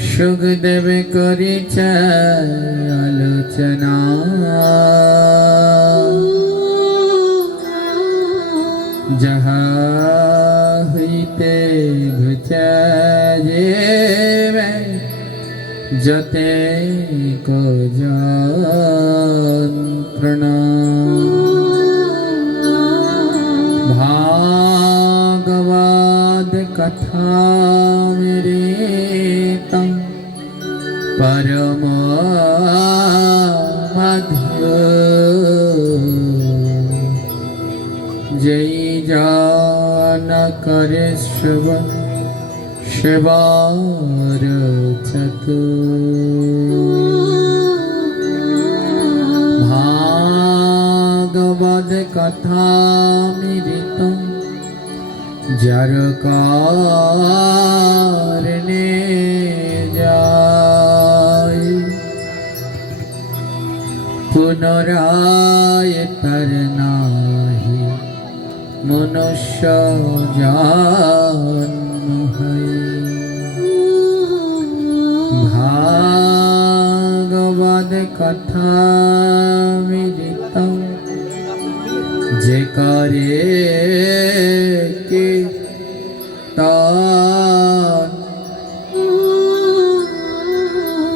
সুখদেব করিছে আলোচনা যাহা হইতে ঘুচে যতে যন্ত্রণা ভাগবত কথামৃতম পরম মধুর জয় জান করে শ্রবণ সেবার ভাগবত কথামৃতম যার কারণে যায় পুনরায় তর নাহি মনুষ্য জন্ম হয়। ভাগবত কথামৃতম যে করে কীর্তন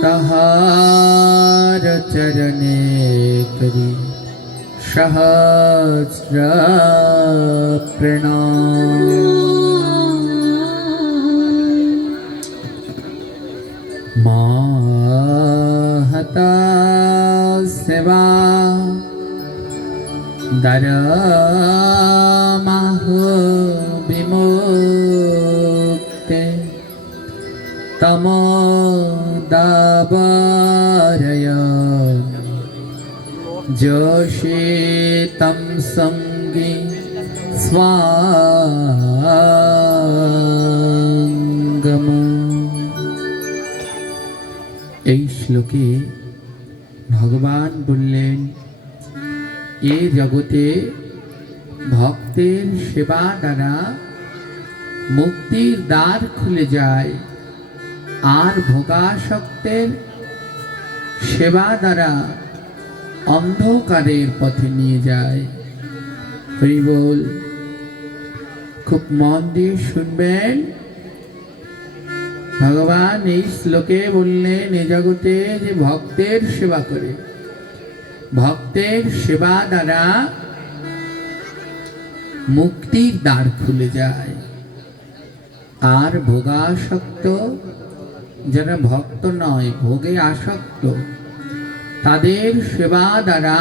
তাহার চরণে করি সহস্র প্রণাম। महता सेवा दरमाहो विमुक्ते तमोदावरय जोषितं संगी स्वांगम। এই শ্লোকে ভগবান বললেন, এ জগতে ভক্তের সেবা দ্বারা মুক্তির দ্বার খুলে যায়, আর ভোগাসক্তের সেবা দ্বারা অন্ধকারের পথে নিয়ে যায়। হরি বল। খুব মন দিয়ে শুনবেন। ভগবান এই শ্লোকে বললেন, এ জগতে যে ভক্তের সেবা করে, ভক্তের সেবা দ্বারা মুক্তির দ্বার খুলে যায়, আর ভোগাসক্ত যারা ভক্ত নয়, ভোগে আসক্ত, তাদের সেবা দ্বারা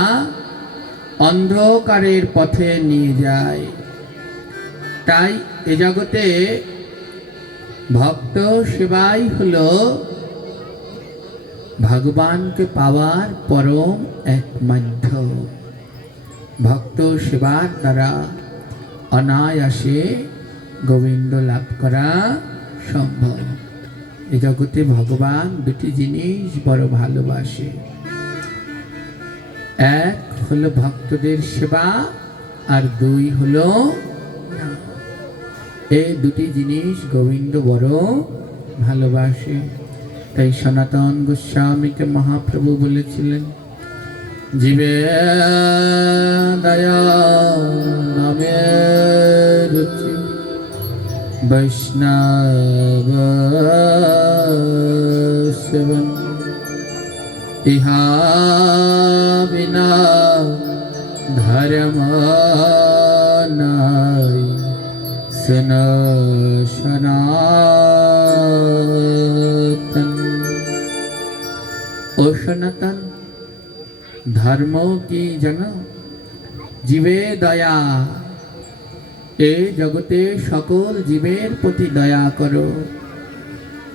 অন্ধকারের পথে নিয়ে যায়। তাই এ জগতে ভক্ত সেবাই হলো ভগবানকে পাওয়ার পরম এক মাধ্যম। ভক্ত সেবার দ্বারা অনায়াসে গোবিন্দ লাভ করা সম্ভব। এ জগতে ভগবান দুটি জিনিস বড় ভালোবাসে, এক হলো ভক্তদের সেবা, আর দুই হলো এই দুটি জিনিস গোবিন্দ বড় ভালোবাসে। তাই সনাতন গোস্বামীকে মহাপ্রভু বলেছিলেন, জীবে দয়া নামে রুচি বৈষ্ণব সেবন ইহা বিনা ধর্ম নাই সনাতন। ও সনাতন, ধর্ম কি জানো? জীবে দয়া। এই জগতে সকল জীবের প্রতি দয়া করো,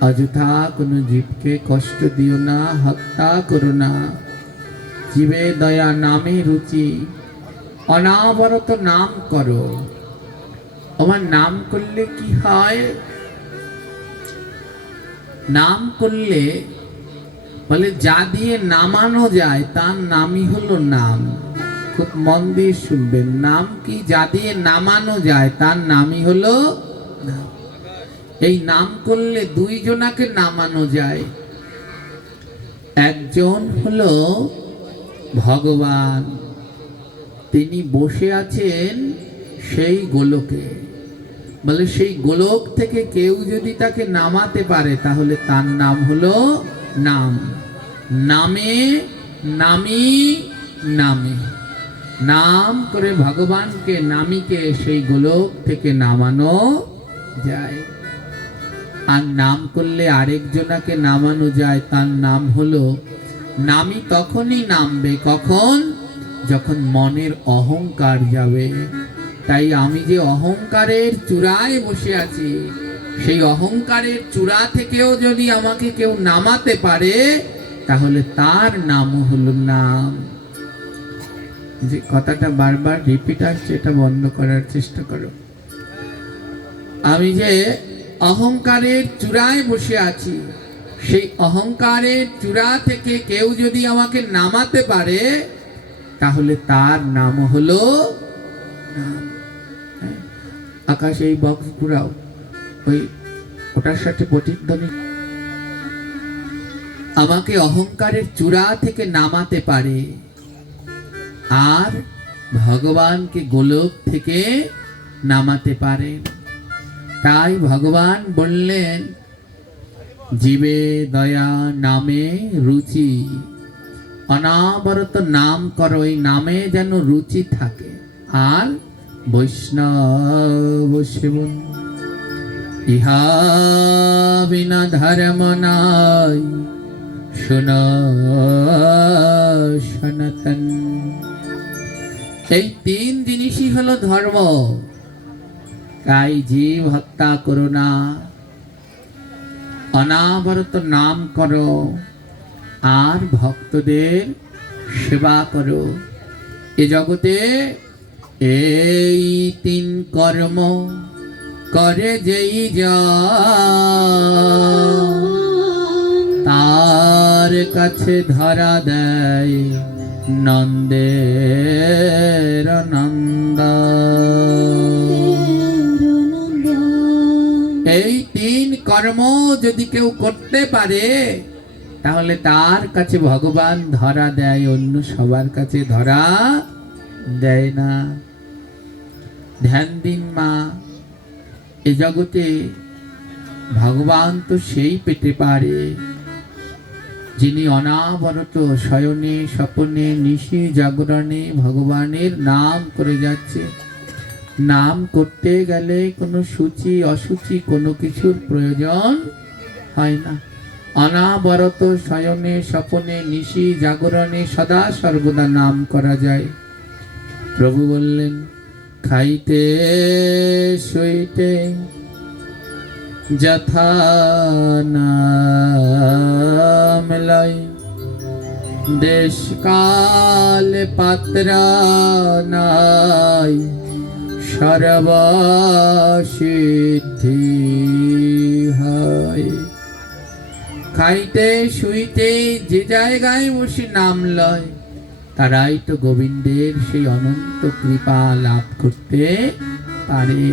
অযথা কোনো জীবকে কষ্ট দিও না, হত্যা করো না। জীবে দয়া নামে রুচি, অনাবরত নাম করো। আমার নাম করলে কি হয়? নাম করলে বলে যা দিয়ে নামানো যায় তার নামই হলো নাম। খুব মন দিয়ে শুনবেন, নাম কি? যা দিয়ে নামানো যায় তার নামই হলো নাম। এই নাম করলে দুইজনাকে নামানো যায়। একজন হলো ভগবান, তিনি বসে আছেন সেই গোলকে। বলে সেই গোলক থেকে কেউ যদি তাকে নামাতে পারে তাহলে তার নাম হলো নাম। নামে নামি নামে, নাম করে ভগবানকে নামিকে সেই গোলক থেকে নামানো যায়। আর নাম করলে আরেকজনাকে নামানো যায়, তার নাম হলো নামি। তখনই নামবে কখন? যখন মনের অহংকার যাবে। তাই আমি যে অহংকারের চূড়ায় বসে আছি, সেই অহংকারের চূড়া থেকেও যদি আমাকে কেউ নামাতে পারে তাহলে তার নাম হলো নাম। যে কথাটা বারবার রিপিট আসছে, এটা বন্ধ করার চেষ্টা করো। আমি যে অহংকারের চূড়ায় বসে আছি, সেই অহংকারের চূড়া থেকে কেউ যদি আমাকে নামাতে পারে তাহলে তার নাম হলো নাম। আকাশে এই বক্স ঘুরাও, ওই ওটার সাথে প্রতিধ্বনি। আমাকে অহংকারের চূড়া থেকে নামাতে পারে, আর ভগবানকে গোলক থেকে নামাতে পারেন। তাই ভগবান বললেন, জীবে দয়া নামে রুচি। অনাবরত নাম করো, এই নামে যেন রুচি থাকে। আর বৈষ্ণব সেবন, ইহা বিনা ধর্ম নাই শুন সনাতন। এই তিন জিনিসই হলো ধর্ম। তাই জীব হত্যা করো না, অনাবরত নাম করো, আর ভক্তদের সেবা করো। এ জগতে এই তিন কর্ম করে যেই যা, তার কাছে ধরা দেয় নন্দের নন্দ। এই তিন কর্ম যদি কেউ করতে পারে তাহলে তার কাছে ভগবান ধরা দেয়, অন্য সবার কাছে ধরা দেয় না। ধ্যান দিন মা, এ জগতে ভগবান তো সেই পেতে পারে যিনি অনাবরত শয়নে স্বপনে নিশি জাগরণে ভগবানের নাম করে যাচ্ছে। নাম করতে গেলে কোনো সূচি অসুচি কোনো কিছুর প্রয়োজন হয় না। অনাবরত শয়নে স্বপনে নিশি জাগরণে সদা সর্বদা নাম করা যায়। প্রভু বললেন, খাইতে শুইতে যথা নাম লয়, দেশ কাল পাত্র নাই সর্বসিদ্ধি হয়। খাইতে শুইতে যে জায়গায় বসে নাম লয় তারাই তো গোবিন্দের সেই অনন্ত কৃপা লাভ করতে পারে।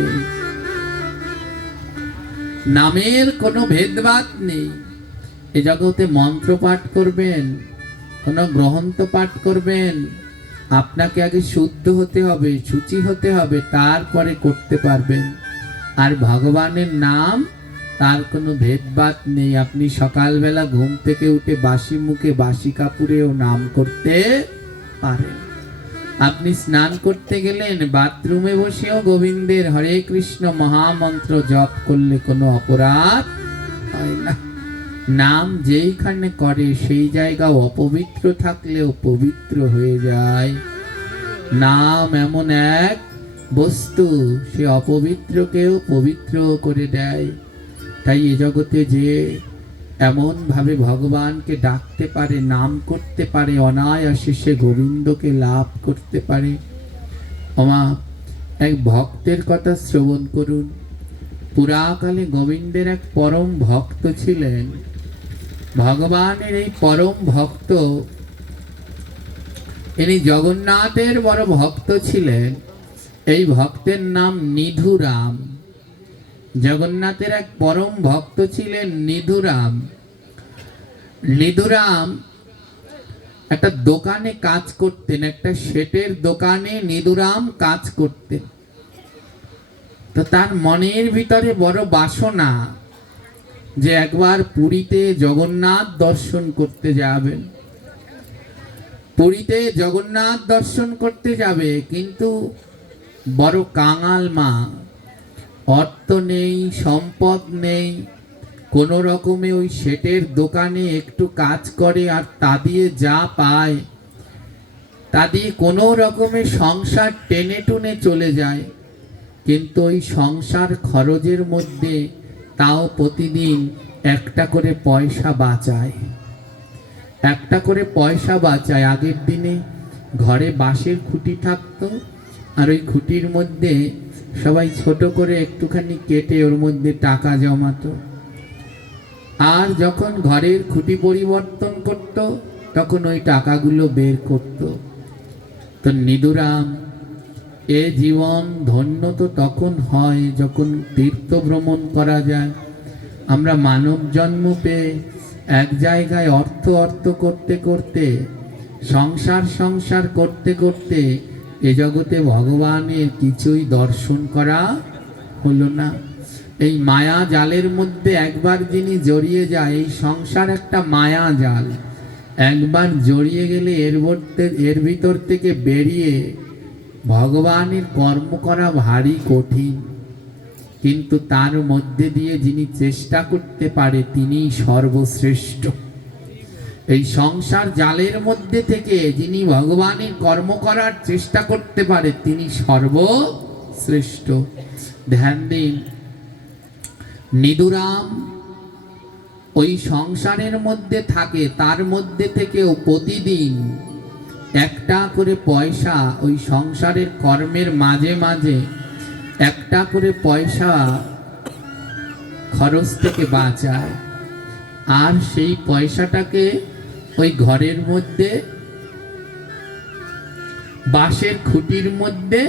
নামের কোনো ভেদভাব নেই। এ জগতে মন্ত্র পাঠ করবেন, কোনো গ্রন্থ পাঠ করবেন, আপনাকে আগে শুদ্ধ হতে হবে, শুচি হতে হবে, তারপরে করতে পারবেন। আর ভগবানের নাম, তার কোনো ভেদভাব নেই। আপনি সকালবেলা ঘুম থেকে উঠে বাসি মুখে বাসি কাপড়েও নাম করতে পারেন। আপনি স্নান করতে গেলেন, বাথরুমে বসেও গোবিন্দের হরে কৃষ্ণ মহামন্ত্র জপ করলে কোনো অপরাধ হয় না। নাম যেইখানে করে সেই জায়গা অপবিত্র থাকলেও পবিত্র হয়ে যায়। নাম এমন এক বস্তু, সে অপবিত্রকেও পবিত্র করে দেয়। তাই এ জগতে যে এমন ভাবে ভগবানকে ডাকতে পারে, নাম করতে পারে, অনায়াসে সে গোবিন্দকে লাভ করতে পারে। আমা এক ভক্তের কথা শ্রবণ করুন। পুরাকালে গোবিন্দের এক পরম ভক্ত ছিলেন। ভগবানের এই পরম ভক্ত, ইনি জগন্নাথের বড় ভক্ত ছিলেন। এই ভক্তের নাম নিধুরাম। জগন্নাথের এক পরম ভক্ত ছিলেন নিধুরাম। নিধুরাম একটা দোকানে কাজ করতেন, একটা শেঠের দোকানে নিধুরাম কাজ করতেন। তো তার মনের ভিতরে বড় বাসনা যে একবার পুরীতে জগন্নাথ দর্শন করতে যাবেন। পুরীতে জগন্নাথ দর্শন করতে যাবে, কিন্তু বড় কাঙাল মা, অর্থ নেই, সম্পদ নেই, কোনো রকমে ওই শেঠের দোকানে একটু কাজ করে আর তা দিয়ে যা পায় তা দিয়ে কোনো রকমে সংসার টেনে টুনে চলে যায়। কিন্তু ওই সংসার খরচের মধ্যে তাও প্রতিদিন একটা করে পয়সা বাঁচায়, একটা করে পয়সা বাঁচায়। আগের দিনে ঘরে বাঁশের খুঁটি থাকতো, আর ওই খুঁটির মধ্যে সবাই ছোট করে একটুখানি কেটে ওর মধ্যে টাকা জমাতো। আর যখন ঘরের খুঁটি পরিবর্তন করত তখন ওই টাকাগুলো বের করত। তো নিধুরাম এ জীবন ধন্য তো তখন হয় যখন তীর্থ ভ্রমণ করা যায়। আমরা মানব জন্ম পেয়ে এক জায়গায় অর্থ করতে করতে, সংসার করতে করতে এ জগতে ভগবানের কিছুই দর্শন করা হলো না। এই মায়া জালের মধ্যে একবার যিনি জড়িয়ে যায়, এই সংসার একটা মায়া জাল, একবার জড়িয়ে গেলে এর ভিতর থেকে বেরিয়ে ভগবানের কর্ম করা ভারী কঠিন। কিন্তু তার মধ্যে দিয়ে যিনি চেষ্টা করতে পারে তিনি সর্বশ্রেষ্ঠ। এই সংসার জালের মধ্যে থেকে যিনি ভগবানের কর্ম করার চেষ্টা করতে পারে তিনি সর্বশ্রেষ্ঠ। ধ্যান দিন, নিধুরাম ওই সংসারের মধ্যে থাকে, তার মধ্যে থেকেও প্রতিদিন একটা করে পয়সা ওই সংসারের কর্মের মাঝে মাঝে একটা করে পয়সা খরচ থেকে বাঁচায়। আর সেই পয়সাটাকে ওই ঘরের মধ্যে বাঁশের খুঁটির মধ্যে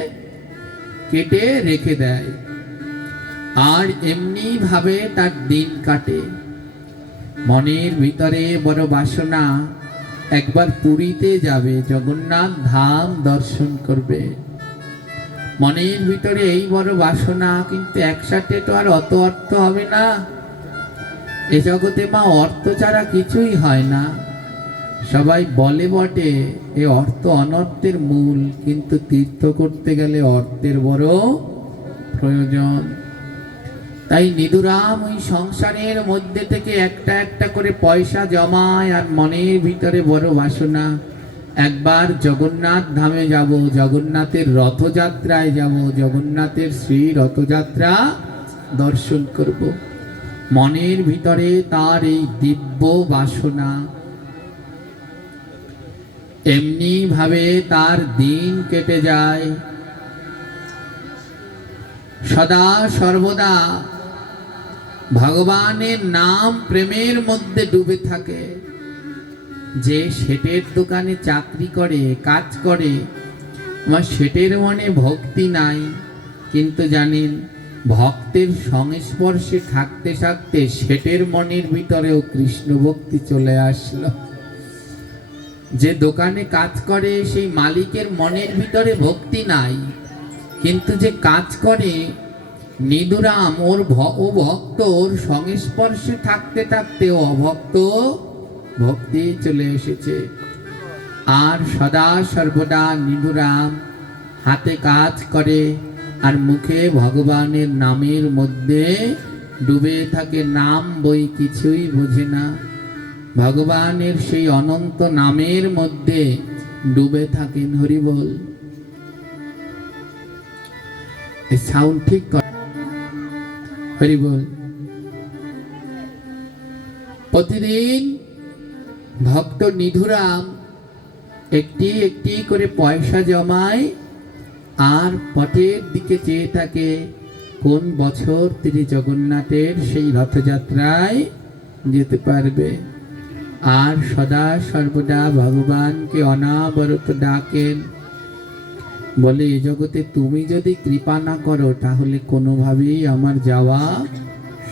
কেটে রেখে দেয়। আর এমনি ভাবে তার দিন কাটে। মনের ভিতরে বড় বাসনা একবার পুরীতে যাবে, জগন্নাথ ধাম দর্শন করবে। মনের ভিতরে এই বড় বাসনা, কিন্তু একসাথে তো আর অত অর্থ হবে না। এ জগতে মা অর্থ ছাড়া কিছুই হয় না। সবাই বলে বটে এ অর্থ অনর্থের মূল, কিন্তু তীর্থ করতে গেলে অর্থের বড় প্রয়োজন। তাই নিধুরাম ওই সংসারের মধ্যে থেকে একটা একটা করে পয়সা জমায়, আর মনের ভিতরে বড় বাসনা একবার জগন্নাথ ধামে যাব, জগন্নাথের রথযাত্রায় যাব, জগন্নাথের শ্রী রথযাত্রা দর্শন করব। মনের ভিতরে তার এই দিব্য বাসনা। এমনি ভাবে তার দিন কেটে যায়। সদা সর্বদা ভগবানের নাম প্রেমের মধ্যে ডুবে থাকে। যে শেঠের দোকানে চাকরি করে, কাজ করে, আমার শেঠের মনে ভক্তি নাই, কিন্তু জানেন ভক্তের সংস্পর্শে থাকতে থাকতে শেঠের মনের ভিতরেও কৃষ্ণ ভক্তি চলে আসলো। যে দোকানে কাজ করে সেই মালিকের মনের ভিতরে ভক্তি নাই, কিন্তু যে কাজ করে নিধুরাম ওর ভক্ত, ওর সংস্পর্শে থাকতে থাকতে অভক্ত ভক্তি চলে এসেছে। আর সদা সর্বদা নিধুরাম হাতে কাজ করে আর মুখে ভগবানের নামের মধ্যে ডুবে থাকে। নাম বই কিছুই বোঝে না, ভগবানের সেই অনন্ত নামের মধ্যে ডুবে থাকেন। হরি বল। এই সাউন্ড ঠিক কর, হরি বল। প্রতিদিন ভক্ত নিধুরাম একটি একটি করে পয়সা জমায় আর পথের দিকে চেয়ে থাকে কোন বছর তিনি জগন্নাথের সেই রথযাত্রায় যেতে পারবে। আর সদা সর্বদা ভগবানকে অনাবরত ডাকেন। বলে এ জগতে তুমি যদি কৃপা না করো তাহলে কোনোভাবেই আমার যাওয়া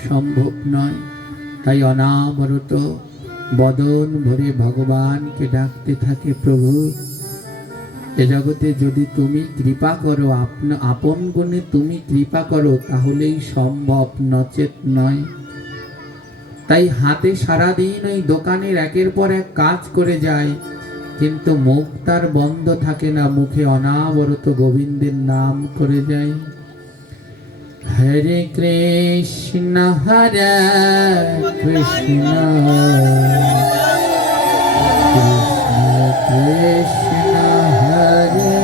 সম্ভব নয়। তাই অনাবরত বদন ভরে ভগবানকে ডাকতে থাকে, প্রভু এ জগতে যদি তুমি কৃপা করো, আপন গুণে তুমি কৃপা করো তাহলেই সম্ভব, নচেত নয়। তাই হাতে সারাদিন ওই দোকানের একের পর এক কাজ করে যায়, কিন্তু মুখ তার বন্ধ থাকে না, মুখে অনাবরত গোবিন্দের নাম করে যায়। হরে কৃষ্ণ হরে কৃষ্ণ কৃষ্ণ কৃষ্ণ হরে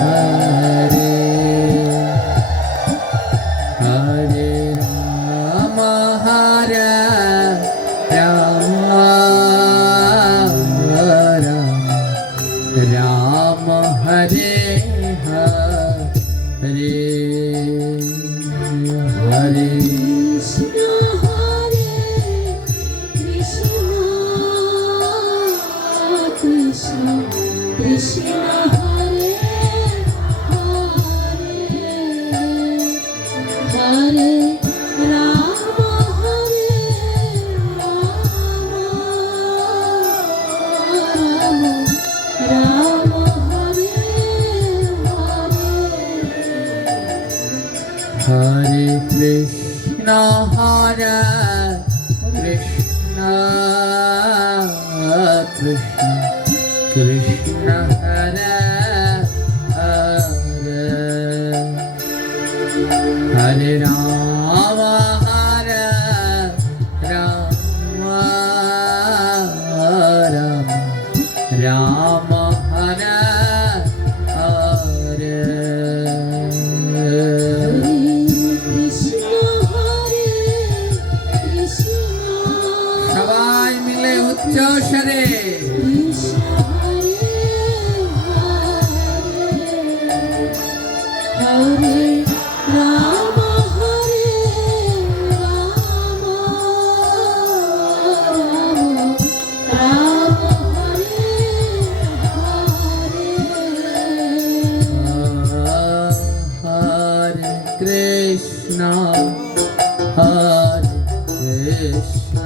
হরে, হরে রাম হরে রাম, রাম হরে হরে, হরে কৃষ্ণ হরে কৃষ্ণ কৃষ্ণ কৃষ্ণ হরে হরে, হরে রাম হরে রাম, রাম হরে হরে। হরে কৃষ্ণ হরে কৃষ্ণ কৃষ্ণ কৃষ্ণ হরে হরে, হরে রাম হরে রাম, রাম রাম হরে হরে। সবাই মিলে উচ্চ স্বরে হরে রাম হরে রাম, রাম হরে হরে। হরে কৃষ্ণ হরে কৃষ্ণ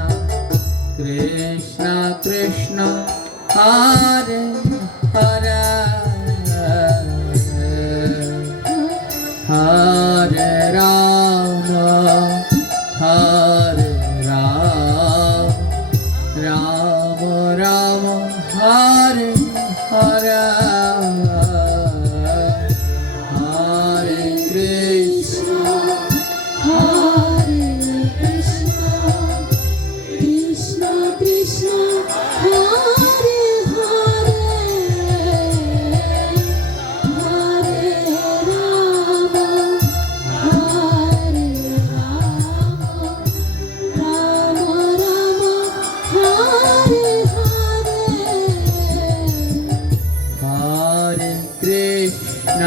কৃষ্ণ কৃষ্ণ হরে হরে, হরে রাম হরে রাম, রাম রাম হরে হরে, হরে কৃষ্ণ হরে কৃষ্ণ কৃষ্ণ কৃষ্ণ হরে হরে, হরে রাম হরে রাম, রাম রাম হরে হরে। হরে কৃষ্ণ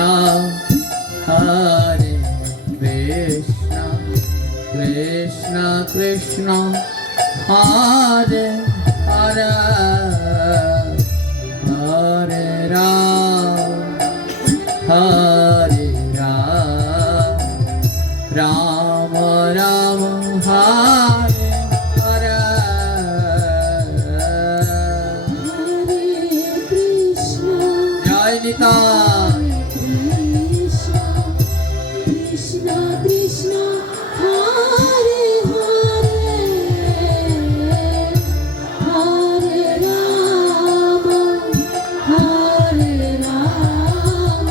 হরে কৃষ্ণ কৃষ্ণ কৃষ্ণ হরে হরে, হরে রাম হরে রাম, রাম রাম হরে হরে। হরে কৃষ্ণ জয় নিতাই। কৃষ্ণ কৃষ্ণ কৃষ্ণ হরে হরে, হরে রাম হরে রাম,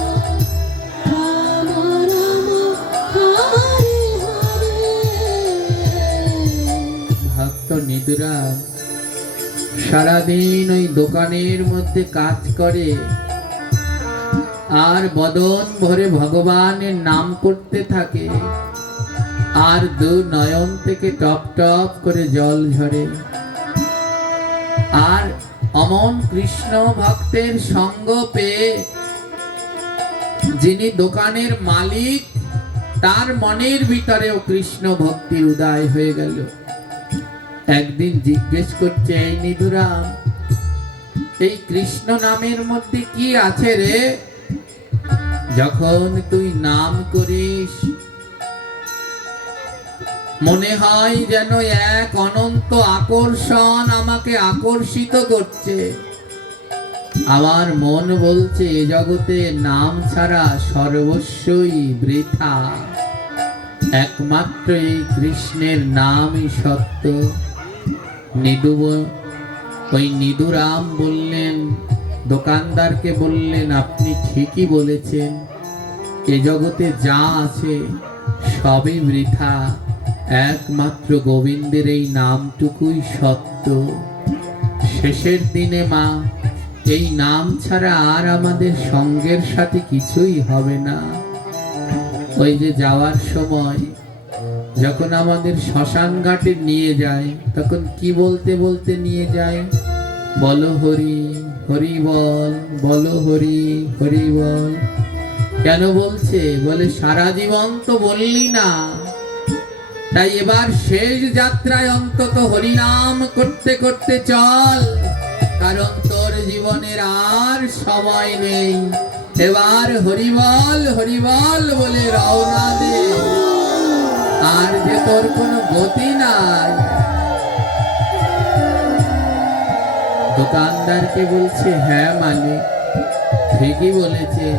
রাম রাম হরে হরে। ভক্ত নিদুরা সারাদিন ওই দোকানের মধ্যে কাজ করে আর বদন ভরে ভগবানের নাম করতে থাকে, আর দু নয়ন থেকে টপ টপ করে জল ঝরে। আর অমন কৃষ্ণ ভক্তের সঙ্গ পেয়ে যিনি দোকানের মালিক, তার মনের ভিতরেও কৃষ্ণ ভক্তির উদয় হয়ে গেল। একদিন জিজ্ঞেস করছে, এই নিধুরাম, এই কৃষ্ণ নামের মধ্যে কি আছে রে? যখন তুই নাম করিস মনে হয় যেন এক অনন্ত আকর্ষণ আমাকে আকর্ষিত করছে। আমার মন বলছে এ জগতে নাম ছাড়া সর্বস্বই বৃথা, একমাত্র এই কৃষ্ণের নামই সত্য। ওই নিদুরাম বললেন, দোকানদারকে বললেন, আপনি ঠিকই বলেছেন, এ জগতে যা আছে সবই বৃথা, একমাত্র গোবিন্দের এই নামটুকুই সত্য। শেষের দিনে মা, এই নাম ছাড়া আর আমাদের সঙ্গের সাথে কিছুই হবে না। ওই যে যাওয়ার সময় যখন আমাদের শ্মশান ঘাটে নিয়ে যায়, তখন কি বলতে বলতে নিয়ে যায়? বলো হরি হরি বল, বলো হরি হরি বল। কেন বলছে? বলে সারা জীবন তো বললি না, তাই এবার শেষ যাত্রায় অন্তত হরিনাম করতে করতে চল, কারণ তোর জীবনের আর সময় নেই। এবার হরিবল হরিবল বলে রওনা দে, আর যে তোর কোনো গতি নাই। দোকানদারকে বলছে, হ্যাঁ মালিক ঠিকই বলেছেন,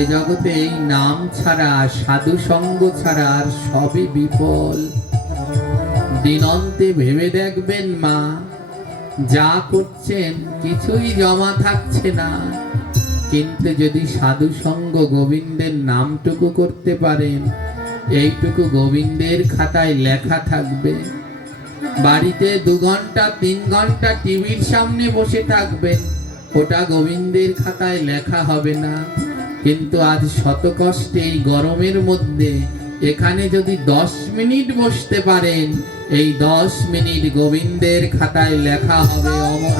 এ জগতে এই নাম ছাড়া, সাধু সঙ্গ ছাড়া আর সবই বিফল। দিনন্তে ভেবে দেখবেন মা, যা করছেন কিছুই জমা থাকছে না, কিন্তু যদি সাধু সঙ্গ গোবিন্দের নামটুকু করতে পারেন, এইটুকু গোবিন্দের খাতায় লেখা থাকবে। বাড়িতে 2 ঘন্টা 3 ঘন্টা টিভির সামনে বসে থাকবেন, ওটা গোবিন্দের খাতায় লেখা হবে না। কিন্তু আজ শত কষ্টে এই গরমের মধ্যে এখানে যদি 10 মিনিট বসতে পারেন, এই 10 মিনিট গোবিন্দের খাতায় লেখা হবে অমর।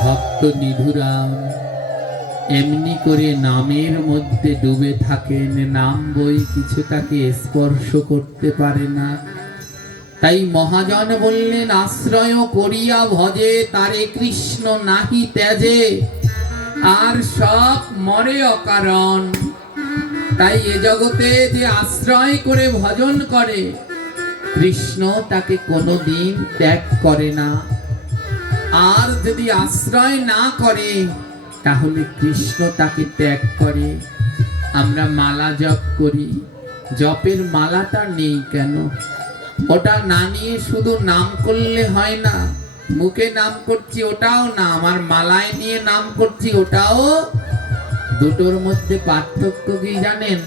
ভক্ত নিধুরাম এমনি করে নামের মধ্যে ডুবে থাকেন, নাম বই কিছু তাকে স্পর্শ করতে পারে না। তাই মহাজন বললেন, আশ্রয় করিয়া ভজে তারে কৃষ্ণ নাহি ত্যাজে, আর সব মরে অকারণ। তাই এ জগতে যে আশ্রয় করে ভজন করে, কৃষ্ণ তাকে কোনোদিন ত্যাগ করে না। আর যদি আশ্রয় না করে, তাহলে কৃষ্ণ তাকে ত্যাগ করে। আমরা মালা জপ করি, জপের মালাটা নেই কেন? ওটা না নিয়ে শুধু নাম করলে হয় না। মুখে নাম করছি ওটাও না, আমার মালায় নিয়ে নাম করছি ওটাও। দুটোর মধ্যে পার্থক্য কি জানেন?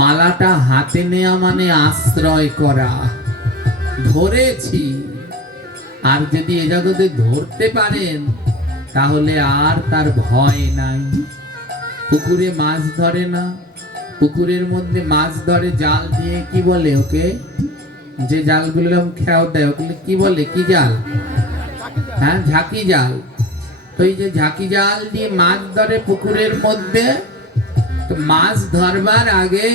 মালাটা হাতে নেওয়া মানে আশ্রয় করা, ধরেছি। আর যদি এ জগতে ধরতে পারেন, তাহলে আর তার ভয় নাই। পুকুরে মাছ ধরে না, পুকুরের মধ্যে মাছ ধরে জাল দিয়ে, কি বলে ওকে? যে জালগুলো খেয়াও দেয়, ওগুলো কি বলে? কি জাল? হ্যাঁ, ঝাঁকি জাল। তো এই যে ঝাঁকি জাল দিয়ে মাছ ধরে পুকুরের মধ্যে, তো মাছ ধরবার আগে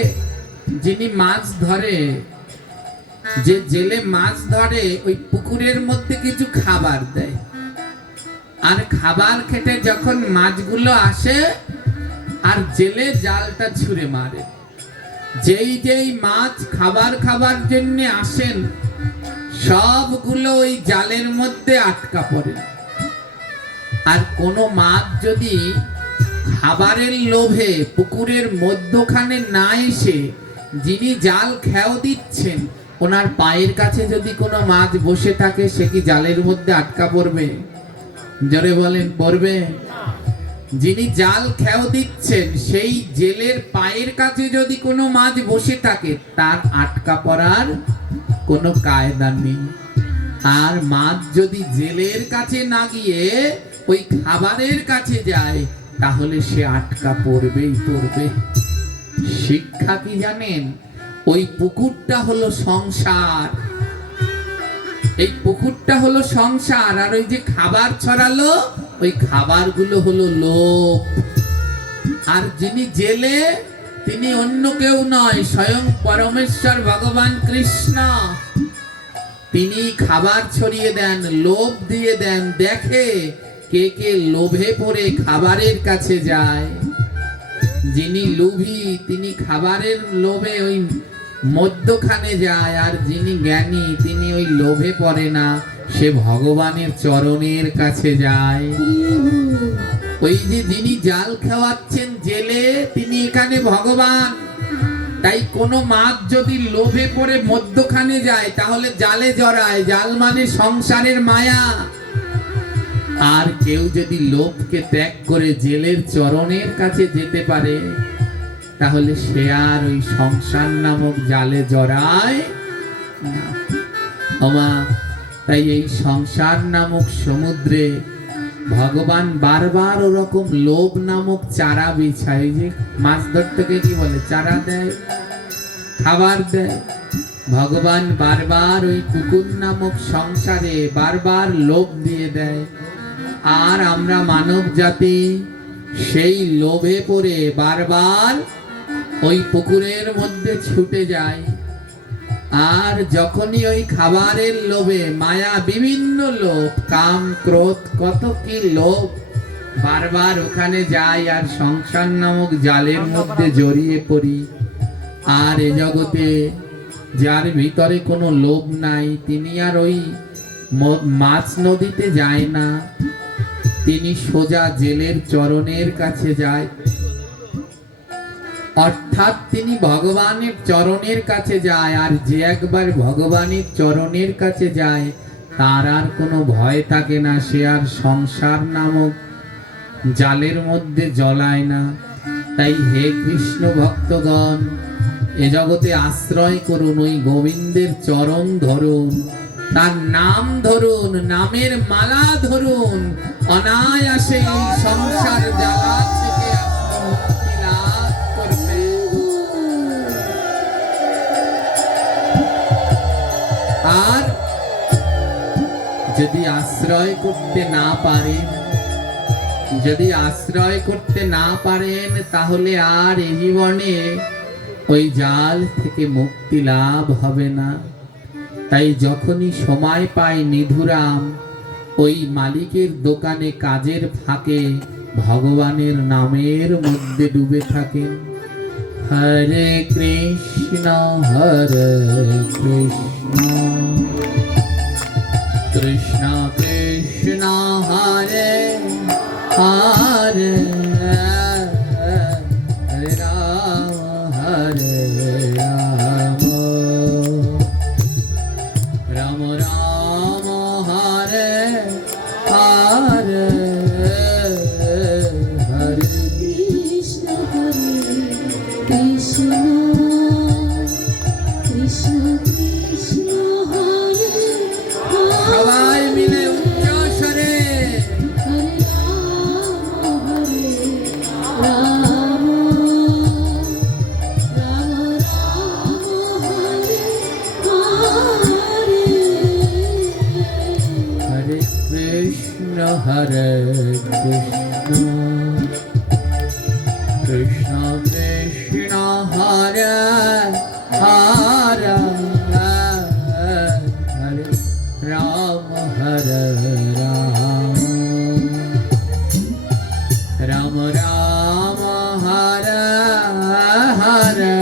যিনি মাছ ধরে, যে জেলে মাছ ধরে, ওই পুকুরের মধ্যে কিছু খাবার দেয়। আর খাবার খেতে যখন মাছগুলো আসে, আর জেলে জালটা ছুঁড়ে মারে, যেই যেই মাছ খাবার জন্য আসেন, সবগুলো ওই জালের মধ্যে আটকা পড়ে। আর কোনো মাছ যদি খাবারের লোভে পুকুরের মধ্যখানে না এসে, যিনি জাল খেয়াও দিচ্ছেন, ওনার পায়ের কাছে যদি কোনো মাছ বসে থাকে, সে কি জালের মধ্যে আটকা পড়বে? জোরে বলেন, পড়বে? যিনি জাল খেয়াও দিচ্ছেন, সেই জেলের পায়ের কাছে যদি কোনো মাছ বসে থাকে, তার আটকা পড়ার কোনো কায়দা নেই। আর মাছ যদি জেলের কাছে না গিয়ে ওই খাবারের কাছে যায়, তাহলে সে আটকা পড়বেই পড়বে। শিক্ষা কি জানেন? ওই পুকুরটা হলো সংসার, এই পুকুরটা হলো সংসার। আর ওই যে খাবার ছড়ালো, ওই খাবারগুলো হলো লোভ। আর যিনি জেলে, তিনি অন্য কেউ নয়, স্বয়ং পরমেশ্বর ভগবান কৃষ্ণ। তিনি খাবার ছড়িয়ে দেন, লোভ দিয়ে দেন, দেখে কে কে লোভে পড়ে খাবারের কাছে যায়। যিনি লোভী তিনি খাবারের লোভে ওই মধ্যখানে যায়, আর যিনি জ্ঞানী তিনি ওই লোভে পড়ে না, সে ভগবানের চরণের কাছে যায়। ওই যে যিনি জাল খাওয়াচ্ছেন জেলে, তিনি এখানে ভগবান। তাই কোনো মাছ যদি লোভে পড়ে মধ্যখানে যায় তাহলে জালে জড়ায়। জাল মানে সংসারের মায়া। আর কেউ যদি লোভকে ত্যাগ করে জেলের চরণের কাছে যেতে পারে তাহলে সে আর ওই সংসার নামক জালে জড়ায় না। ওমা, তাই এই সংসার নামক সমুদ্রে ভগবান বারবার ওরকম লোভ নামক চারা বিছায়। যে মাছ ধরতে কি বলে, চারা দেয়, খাবার দেয়। ভগবান বারবার ওই কুকুর নামক সংসারে বারবার লোভ দিয়ে দেয়। আর আমরা মানব জাতি সেই লোভে পড়ে বারবার ওই পুকুরের মধ্যে ছুটে যায়। আর যখনই ওই খাবারের লোভে, মায়া, বিভিন্ন লোভ, কাম, ক্রোধ, কত কি লোভ, বারবার ওখানে যাই আর সংসার নামক জালের মধ্যে জড়িয়ে পড়ি। আর এ জগতে যার ভিতরে কোনো লোভ নাই তিনি আর ওই মাছ নদীতে যায় না, তিনি সোজা জেলের চরণের কাছে যায়। অর্থাৎ তিনি ভগবানের চরণের কাছে যায়। আর যে একবার ভগবানের চরণের কাছে যায় তার আর কোনো ভয় থাকে না, সে আর সংসার নামক জালের মধ্যে জলায় না। তাই হে কৃষ্ণ ভক্তগণ, এ জগতে আশ্রয় করুন, ওই গোবিন্দের চরণ ধরুন, তার নাম ধরুন, নামের মালা ধরুন, অনায়াসে এই সংসার জ্বালা থেকে আপনি মুক্তি লাভ করবেন। আর যদি আশ্রয় করতে না পারেন, যদি আশ্রয় করতে না পারেন তাহলে আর এই জীবনে ওই জাল থেকে মুক্তি লাভ হবে না। তাই যখনই সময় পায় নিধুরাম ওই মালিকের দোকানে কাজের ফাঁকে ভগবানের নামের মধ্যে ডুবে থাকেন। হরে কৃষ্ণ কৃষ্ণ কৃষ্ণ হরে হরে, হরে রাম হরে রাম, রাম রাম হরে হরে, হরে কৃষ্ণ কৃষ্ণ কৃষ্ণ কৃষ্ণ হরে হরে, সবাই মিলে উচ্চ স্বরে হরে রাম রাম রাম হরে হরে, হরে কৃষ্ণ কৃষ্ণ কৃষ্ণ হরে হরে, হরে রাম রাম রাম হরে হরে,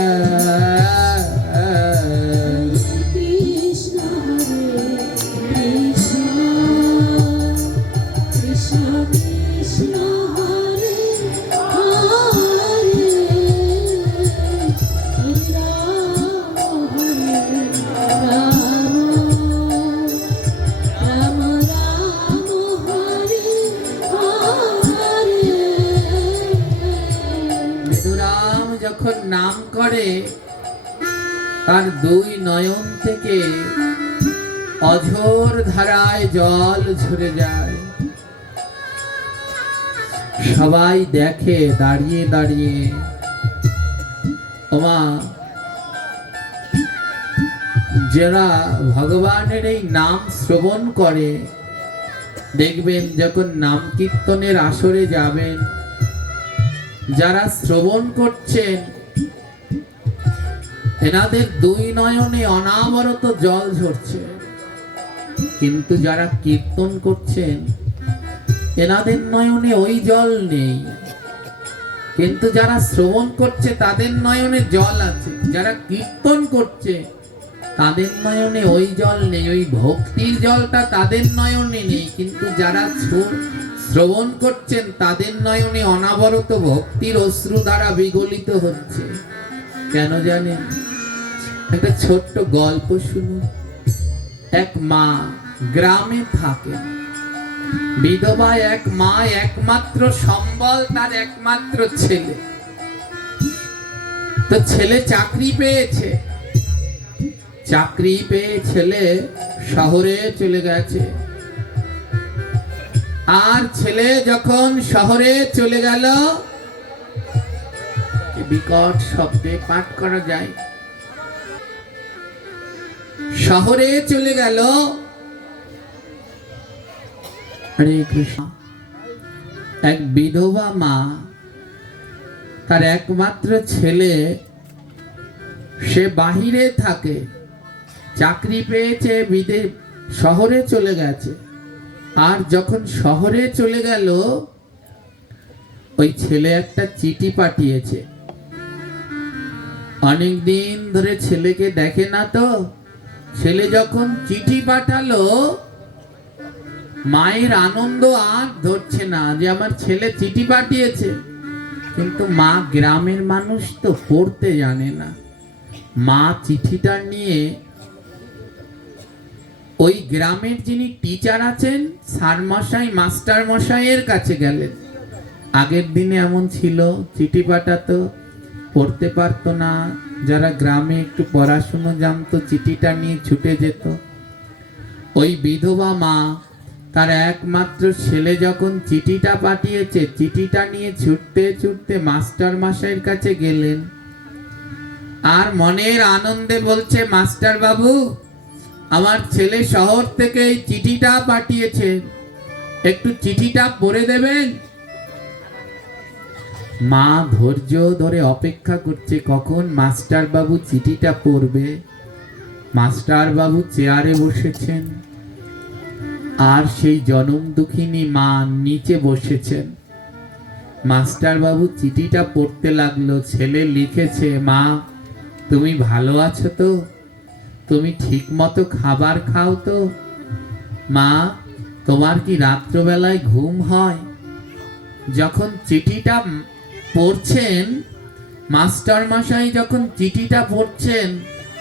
কৃষ্ণ কৃষ্ণ কৃষ্ণ কৃষ্ণ হরে হরে, হরে রাম রাম রাম হরে হরে। বিদুরাম যখন নাম করে তার দুই নয়ন থেকে অঝোর ধারায় জল ঝরে যায়। সবাই দেখে দাঁড়িয়ে দাঁড়িয়ে। ওমা, যারা ভগবানের এই নাম শ্রবণ করে দেখবেন যখন নাম কীর্তনের আসরে যাবেন, যারা শ্রবণ করছেন এনাদের দুই নয়নে অনাবরত জল ঝরছে। কিন্তু যারা কীর্তন করছেন এনাদের নয়নে ওই জল নেই, কিন্তু যারা শ্রবণ করছে তাদের নয়নে জল আছে। যারা কীর্তন করছে তাদের নয়নে ওই জল নেই, ওই ভক্তির জলটা তাদের নয়নে নেই, কিন্তু যারা শ্রবণ করছেন তাদের নয়নে অনাবরত ভক্তির অশ্রু দ্বারা বিগলিত হচ্ছে। কেন জানেন? একটা ছোট্ট গল্প শুনুন। এক মা গ্রামে থাকে, বিধবা এক মা, একমাত্র সম্বল তার একমাত্র ছেলে। তো ছেলে চাকরি পেয়েছে, চাকরি পেয়ে ছেলে শহরে চলে গেছে। আর ছেলে যখন শহরে চলে গেল, বিকট শব্দে পাঠ করা যায়, শহরে চলে গেল। হরে কৃষ্ণ। এক বিধবা মা, তার একমাত্র ছেলে, সে বাহিরে থাকে, চাকরি পেয়েছে, শহরে চলে গেছে। আর যখন শহরে চলে গেল, ওই ছেলে একটা চিঠি পাঠিয়েছে। অনেকদিন ধরে ছেলেকে দেখে না, তো ছেলে যখন চিঠি পাঠালো, মায়ের আনন্দ আর ধরছে না যে আমার ছেলে চিঠি পাঠিয়েছে। কিন্তু মা গ্রামের মানুষ তো পড়তে জানে না। মা চিঠিটা নিয়ে ওই গ্রামের যিনি টিচার আছেন, স্যার মশাই, মাস্টার মশাইয়ের কাছে গেলেন। আগের দিনে এমন ছিল, চিঠি পাঠাতো, পড়তে পারতো না, যারা গ্রামে একটু পড়াশুনো জানতো চিঠিটা নিয়ে ছুটে যেত। ওই বিধবা মা তার একমাত্র ছেলে যখন চিঠিটা পাঠিয়েছে, চিঠিটা নিয়ে ছুটতে ছুটতে মাস্টার মশাইয়ের কাছে গেলেন। আর মনের আনন্দে বলছে, মাস্টার বাবু, আমার ছেলে শহর থেকে এই চিঠিটা পাঠিয়েছে, একটু চিঠিটা পড়ে দেবেন। মা ধৈর্য ধরে অপেক্ষা করছে কখন মাস্টার বাবু চিঠিটা পড়বে। মাস্টার বাবু চেয়ারে বসেছেন, আর সেই জনম দুঃখিনী মা নিচে বসেছেন। মাস্টার বাবু চিঠিটা পড়তে লাগলো। ছেলে লিখেছে, মা তুমি ভালো আছো তো? তুমি ঠিক মতো খাবার খাও তো? মা তোমার কি রাত্রবেলায় ঘুম হয়? যখন চিঠিটা পড়ছেন, মাস্টার মশাই যখন চিঠিটা পড়ছেন,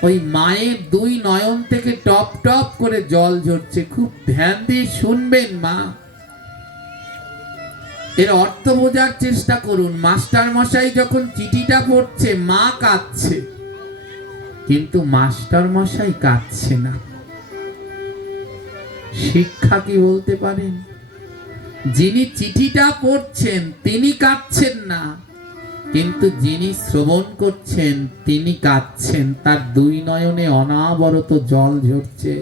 ওই মায়ের দুই নয়ন থেকে টপ টপ করে জল ঝরছে। খুব ধ্যান দিয়ে শুনবেন মা, এর অর্থ বোঝার চেষ্টা করুন। মাস্টার মশাই যখন চিঠিটা পড়ছে, মা কাঁদছে, কিন্তু মাস্টার মশাই কাঁদছে না। শিক্ষা কি বলতে পারেন? যিনি চিঠিটা পড়ছেন তিনি কাঁদছেন না, কিন্তু যিনি শ্রবণ করছেন তিনি কাঁদছেন। তার দুই নয়নে অনাবরত জল ঝরছে।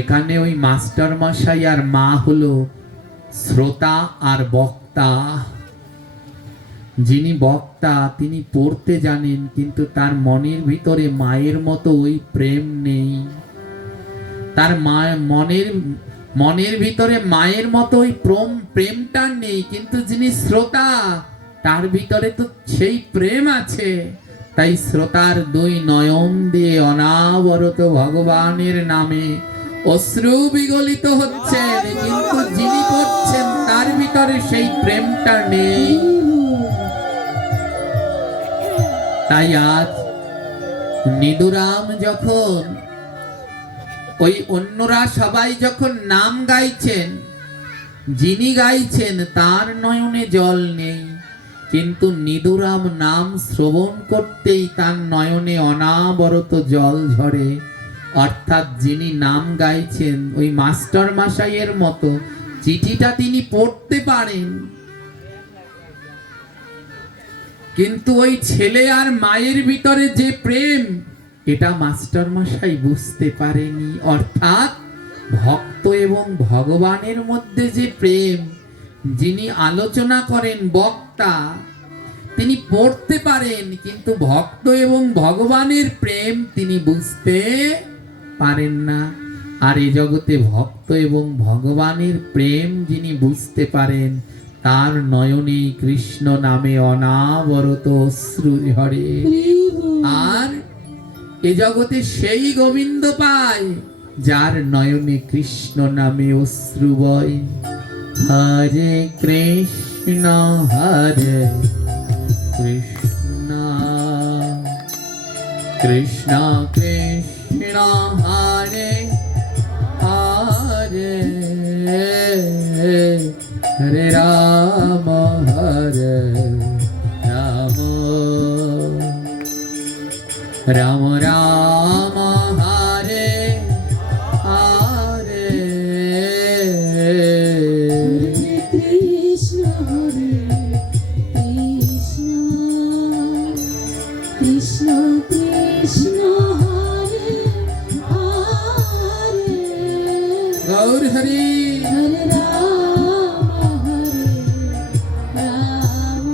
এখানে ওই মাস্টার মশাই আর মা হলো শ্রোতা আর বক্তা। যিনি বক্তা তিনি পড়তে জানেন, কিন্তু তার মনের ভিতরে মায়ের মতো ওই প্রেম নেই। তার মনের ভিতরে মায়ের মতো ওই প্রেমটা নেই, কিন্তু যিনি শ্রোতা তার ভিতরে তো সেই প্রেম আছে। তাই শ্রোতার দুই নয়ন দিয়ে অনাবরত ভগবানের নামে অশ্রু বিগলিত হচ্ছেন, কিন্তু যিনি পড়ছেন তার ভিতরে সেই প্রেমটা নেই। তাই আজ নিদুরাম যখন, ওই অন্যরা সবাই যখন নাম গাইছেন, যিনি গাইছেন তার নয়নে জল নেই, কিন্তু নিদুরাম নাম শ্রবণ করতেই তার নয়নে অনাবরত জল ঝরে। অর্থাৎ যিনি নাম গাইছেন, ওই মাস্টার মশাইয়ের মতো চিঠিটা তিনি পড়তে পারেন, কিন্তু ওই ছেলে আর মায়ের ভিতরে যে প্রেম, এটা মাস্টার মশাই বুঝতে পারেনি। অর্থাৎ ভক্ত এবং ভগবানের মধ্যে যে প্রেম, যিনি আলোচনা করেন বক্তা, তিনি পড়তে পারেন, কিন্তু ভক্ত এবং ভগবানের প্রেম তিনি বুঝতে পারেন না। আর এ জগতে ভক্ত এবং ভগবানের প্রেম যিনি বুঝতে পারেন, তার নয়নে কৃষ্ণ নামে অনাবরত অশ্রু ঝরে। আর এ জগতে সেই গোবিন্দ পায় যার নয়নে কৃষ্ণ নামে অশ্রু বয়। হরে কৃষ্ণ হরে কৃষ্ণ কৃষ্ণ কৃষ্ণ হরে হরে, হরে রাম হরে রাম, রাম রাম হরে হরে। কৃষ্ণ হরে কৃষ্ণ কৃষ্ণ কৃষ্ণ হরে হরে, গৌর হরি। হরে রাম হরে রাম,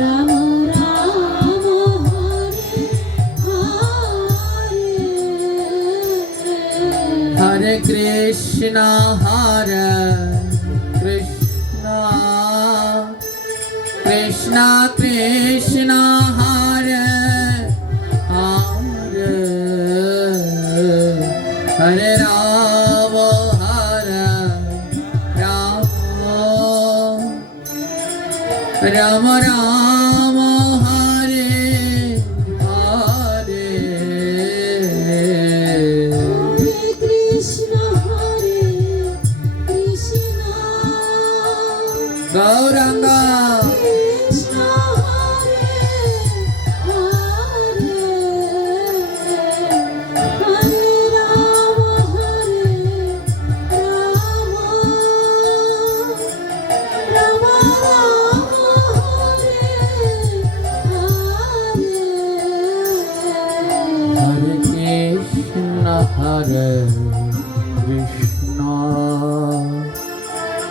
রাম রাম হরে হরে। হরে কৃষ্ণ হরে কৃষ্ণ কৃষ্ণ কৃষ্ণ হরে হরে, হরে রাম হরে রাম, রাম রাম হরে হরে। হরে কৃষ্ণ হরে কৃষ্ণ গৌরাঙ্গ কৃষ্ণ হরে হরে, হরে রাম হরে রাম, রাম রাম হরে হরে। হরে কৃষ্ণ হরে কৃষ্ণ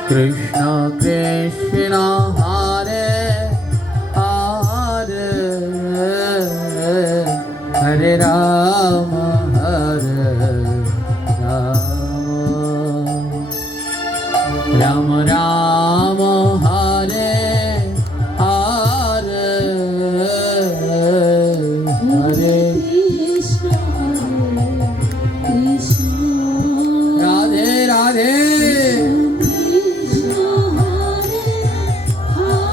কৃষ্ণ কৃষ্ণ হরে হরে, হরে রাম হরে রাম, রাম রাম হরে হরে, হরে কৃষ্ণ হরে কৃষ্ণ রাধে রাধে। কৃষ্ণ হরে হরে,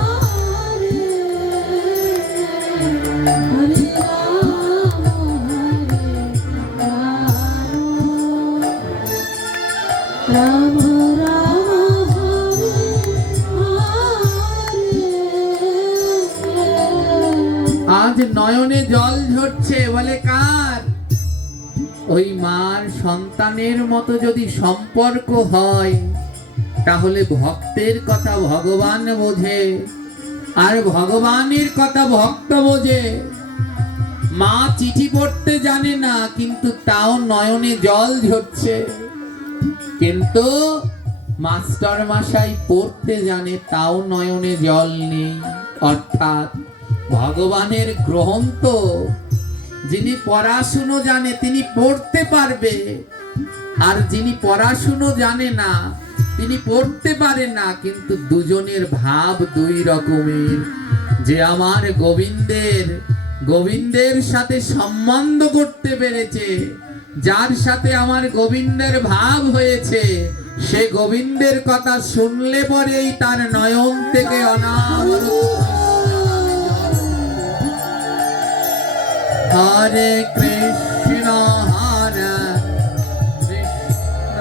হরে রাম হরে রাম, রাম রাম হরে হরে। আজ নয়নে জল ঝরছে, বলে কার? ওই মার সন্তানের মতো যদি সম্পর্ক হয়, তাহলে ভক্তের কথা ভগবান বোঝে আর ভগবানের কথা ভক্ত বোঝে। মা চিঠি পড়তে জানে না, কিন্তু তাও নয়নে জল ঝরছে। কিন্তু মাস্টার মশাই পড়তে জানে, তাও নয়নে জল নেই। অর্থাৎ ভগবানের গ্রন্থ যিনি পড়াশুনো জানে তিনি পড়তে পারবে, আর যিনি পড়াশুনো জানে না তিনি পড়তে পারে না। কিন্তু দুজনের ভাব দুই রকমের। যে আমার গোবিন্দের সাথে সম্বন্ধ করতে পেরেছে, যার সাথে আমার গোবিন্দের ভাব হয়েছে, সে গোবিন্দের কথা শুনলে পরেই তার নয়ন থেকে অনাবরত হরে কৃষ্ণ হরে কৃষ্ণ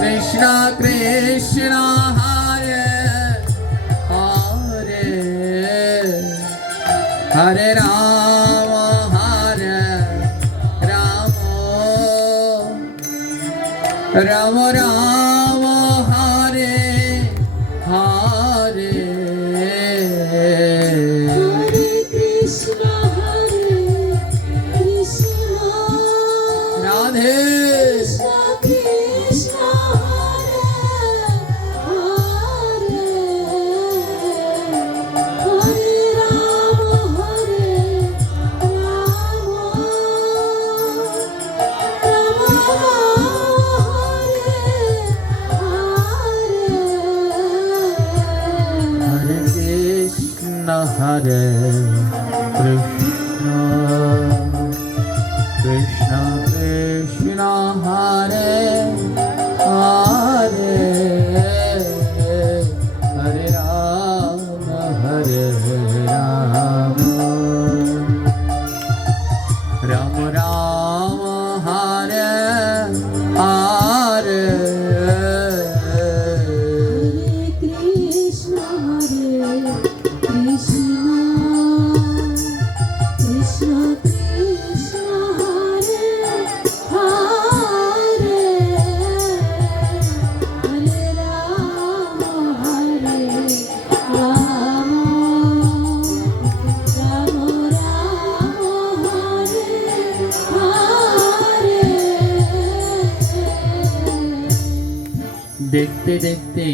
কৃষ্ণ কৃষ্ণ হরে হরে, হরে রাম হরে রাম, রাম রাম হরে হরে। হরে কৃষ্ণ হরে কৃষ্ণ রাধে কৃষ্ণ কৃষ্ণ হরে হরে, হরে রাম হরে রাম, হরে কৃষ্ণ কৃষ্ণ কৃষ্ণ হরে হরে হরে রাম রাম রাম হরে হরে কৃষ্ণ কৃষ্ণ কৃষ্ণ কৃষ্ণ হরে হরে হরে রাম রাম রাম হরে হরে। দেখতে দেখতে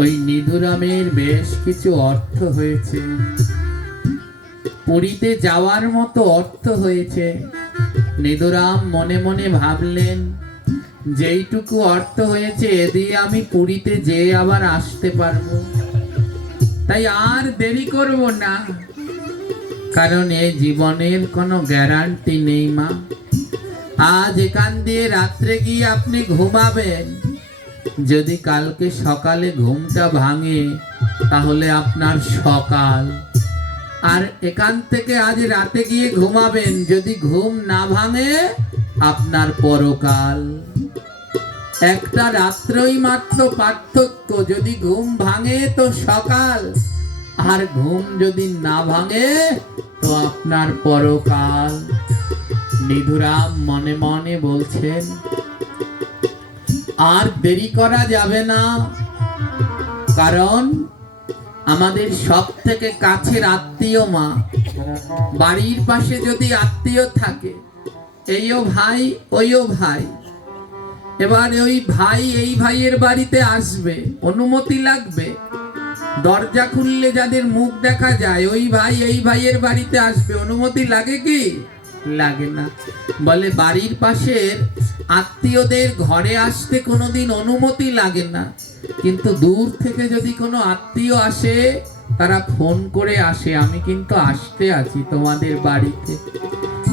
ওই নিধুরামের বেশ কিছু অর্থ হয়েছে, পুরীতে যাওয়ার মতো অর্থ হয়েছে। নিধুরাম মনে মনে ভাবলেন, যেইটুকু অর্থ হয়েছে এ দিয়ে আমি পুরীতে যেয়ে আবার আসতে পারবো, তাই আর দেরি করব না, কারণ এ জীবনের কোনো গ্যারান্টি নেই মা। আজ এখান দিয়ে রাত্রে গিয়ে আপনি ঘুমাবেন, যদি কালকে সকালে ঘুমটা ভাঙে তাহলে আপনার সকাল, আর এখান থেকে আজ রাতে গিয়ে ঘুমাবেন, যদি ঘুম না ভাঙে আপনার পরকাল। একটা রাত্রই মাত্র পার্থক্য, যদি ঘুম ভাঙে তো সকাল, আর ঘুম যদি না ভাঙে তো আপনার পরকাল। নিধুরাম মনে মনে বলছেন, আর দেরি করা যাবে না, কারণ আমাদের সব থেকে কাছের আত্মীয় মা। বাড়ির পাশে যদি আত্মীয় থাকে, এইও ভাই ওইও ভাই, এবার ওই ভাই এই ভাইয়ের বাড়িতে আসবে, অনুমতি লাগবে। দরজা খুললে যাদের মুখ দেখা যায়, ওই ভাই এই ভাইয়ের বাড়িতে আসবে, অনুমতি লাগে কি? লাগে না। বলে বাড়ির পাশের আত্মীয়দের ঘরে আসতে কোনোদিন অনুমতি লাগে না, কিন্তু দূর থেকে যদি কোনো আত্মীয় আসে তারা ফোন করে আসে, আমি কিন্তু আসতে আছি তোমাদের বাড়িতে।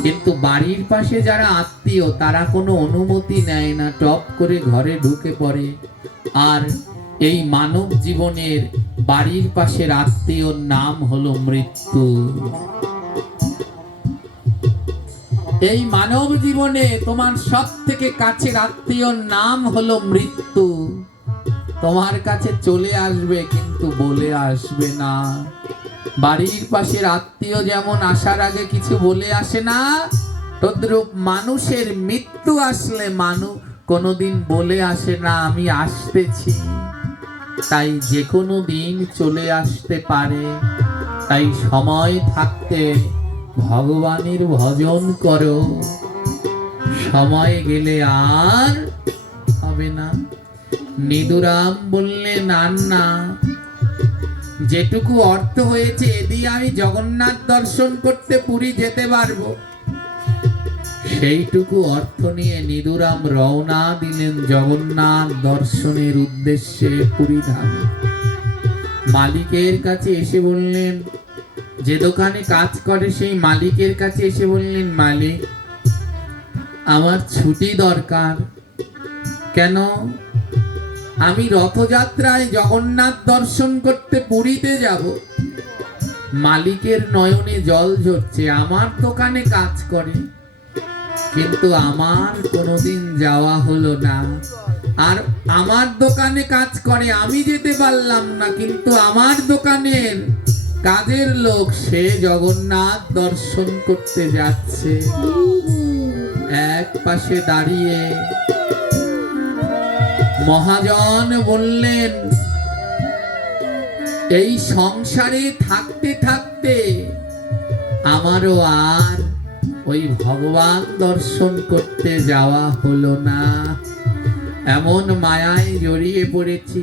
কিন্তু বাড়ির পাশে যারা আত্মীয় তারা কোনো অনুমতি নেয় না, টপ করে ঘরে ঢুকে পড়ে। আর এই মানব জীবনের বাড়ির পাশের আত্মীয়র নাম হলো মৃত্যু। এই মানব জীবনে তোমার সব থেকে কাছের আত্মীয়র নাম হলো মৃত্যু। তোমার কাছে চলে আসবে কিন্তু বলে আসবে না। বাড়ির পাশের আত্মীয় যেমন আসার আগে কিছু বলে আসে না, তদ্রূপ মানুষের মৃত্যু আসলে মানুষ কোনোদিন বলে আসে না আমি আসতেছি। তাই যে কোনো দিন চলে আসতে পারে, তাই সময় থাকতে ভগবানের ভজন করো, সময় গেলে আর হবে না। নিধুরাম বললেন, না, যেটুকু অর্থ হয়েছে এ দিয়ে আমি জগন্নাথ দর্শন করতে পুরী যেতে পারবো। সেইটুকু অর্থ নিয়ে নিধুরাম রওনা দিলেন জগন্নাথ দর্শনের উদ্দেশ্যে পুরী ধামে। মালিকের কাছে এসে বললেন, যে দোকানে কাজ করে সেই মালিকের কাছে এসে বললেন, মালিক আমার ছুটি দরকার। কেন? আমি রথযাত্রায় জগন্নাথ দর্শন করতে পুরীতে যাব। মালিকের নয়নে জল ঝরছে, আমার দোকানে কাজ করে কিন্তু আমার কোনোদিন যাওয়া হলো না। আর আমার দোকানে কাজ করে, আমি যেতে পারলাম না, কিন্তু আমার দোকানের কাজের লোক সে জগন্নাথ দর্শন করতে যাচ্ছে। এক পাশে দাঁড়িয়ে মহাজন বললেন, এই সংসারে থাকতে থাকতে আমারও আর ওই ভগবান দর্শন করতে যাওয়া হলো না, এমন মায়ায় জড়িয়ে পড়েছি।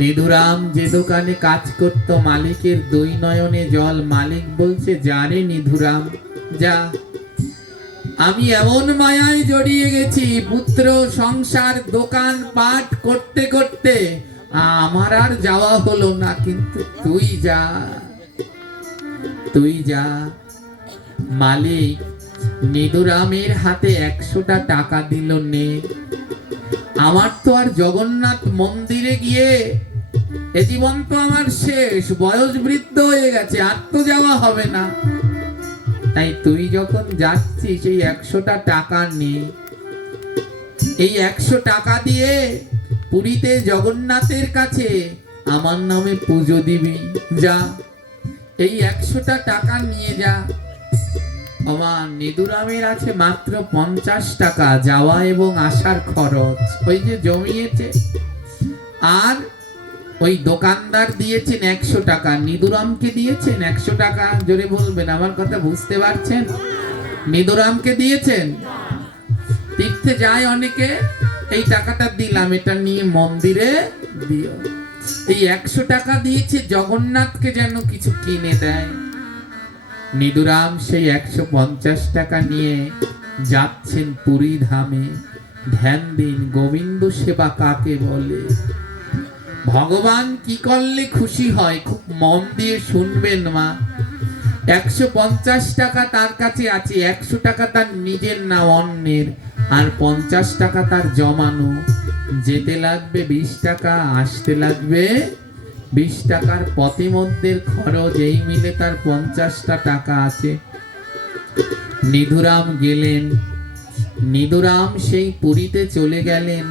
নিধুরাম যে দোকানে কাজ করত, মালিকের দুই নয়নে জল। মালিক বলছে, যা রে নিধুরাম যা, আমি এমন মায়ায় জড়িয়ে গেছি, পুত্র সংসার দোকান পাট করতে করতে আমার আর যাওয়া হলো না, কিন্তু তুই যা, তুই যা। মালিক নিদুরামের হাতে 100টা টাকা দিল, নে। আমার তো আর জগন্নাথ মন্দিরে গিয়ে এ জীবন তো আমার শেষ, বয়স বৃদ্ধ হয়ে গেছে, আর তো যাওয়া হবে না। তাই তুই যখন যাচ্ছিস এই 100টা টাকা নে। এই 100 টাকা দিয়ে পুরীতে জগন্নাথের কাছে আমার নামে পুজো দিবি, যা। এই 100টা টাকা নিয়ে যা। আমার নিদুরামের আছে মাত্র 50 টাকা যাওয়া এবং আসার খরচ, ওই যে জমিয়েছে। আর ওই দোকানদার দিয়েছেন 100 টাকা, নিদুরামকে দিয়েছেন 100 টাকা। জোরে বলবেন, আমার কথা বুঝতে পারছেন? নিদুরামকে দিয়েছেন। তীর্থে যায় অনেকে, এই টাকাটা দিলাম, এটা নিয়ে মন্দিরে দিও। এই 100 টাকা দিয়েছে জগন্নাথকে যেন কিছু কিনে দেয়। নিদুরাম সেই 150 টাকা নিয়ে যাচ্ছেন পুরী ধামে। ধ্যান দিন, গোবিন্দ সেবা কাকে বলে, ভগবান কি করলে খুশি হয়, খুব মন দিয়ে শুনবেন মা। 150 টাকা তার কাছে আছে, 100 টাকা তার নিজের না অন্যের, আর 50 টাকা তার জমানো। যেতে লাগবে 20 টাকা, আসতে লাগবে 20 টাকার পথে মধ্যে খরচ, এই মিলে তার 50টা টাকা আছে। নিদুরাম গেলেন, নিদুরাম সেই পুরীতে চলে গেলেন।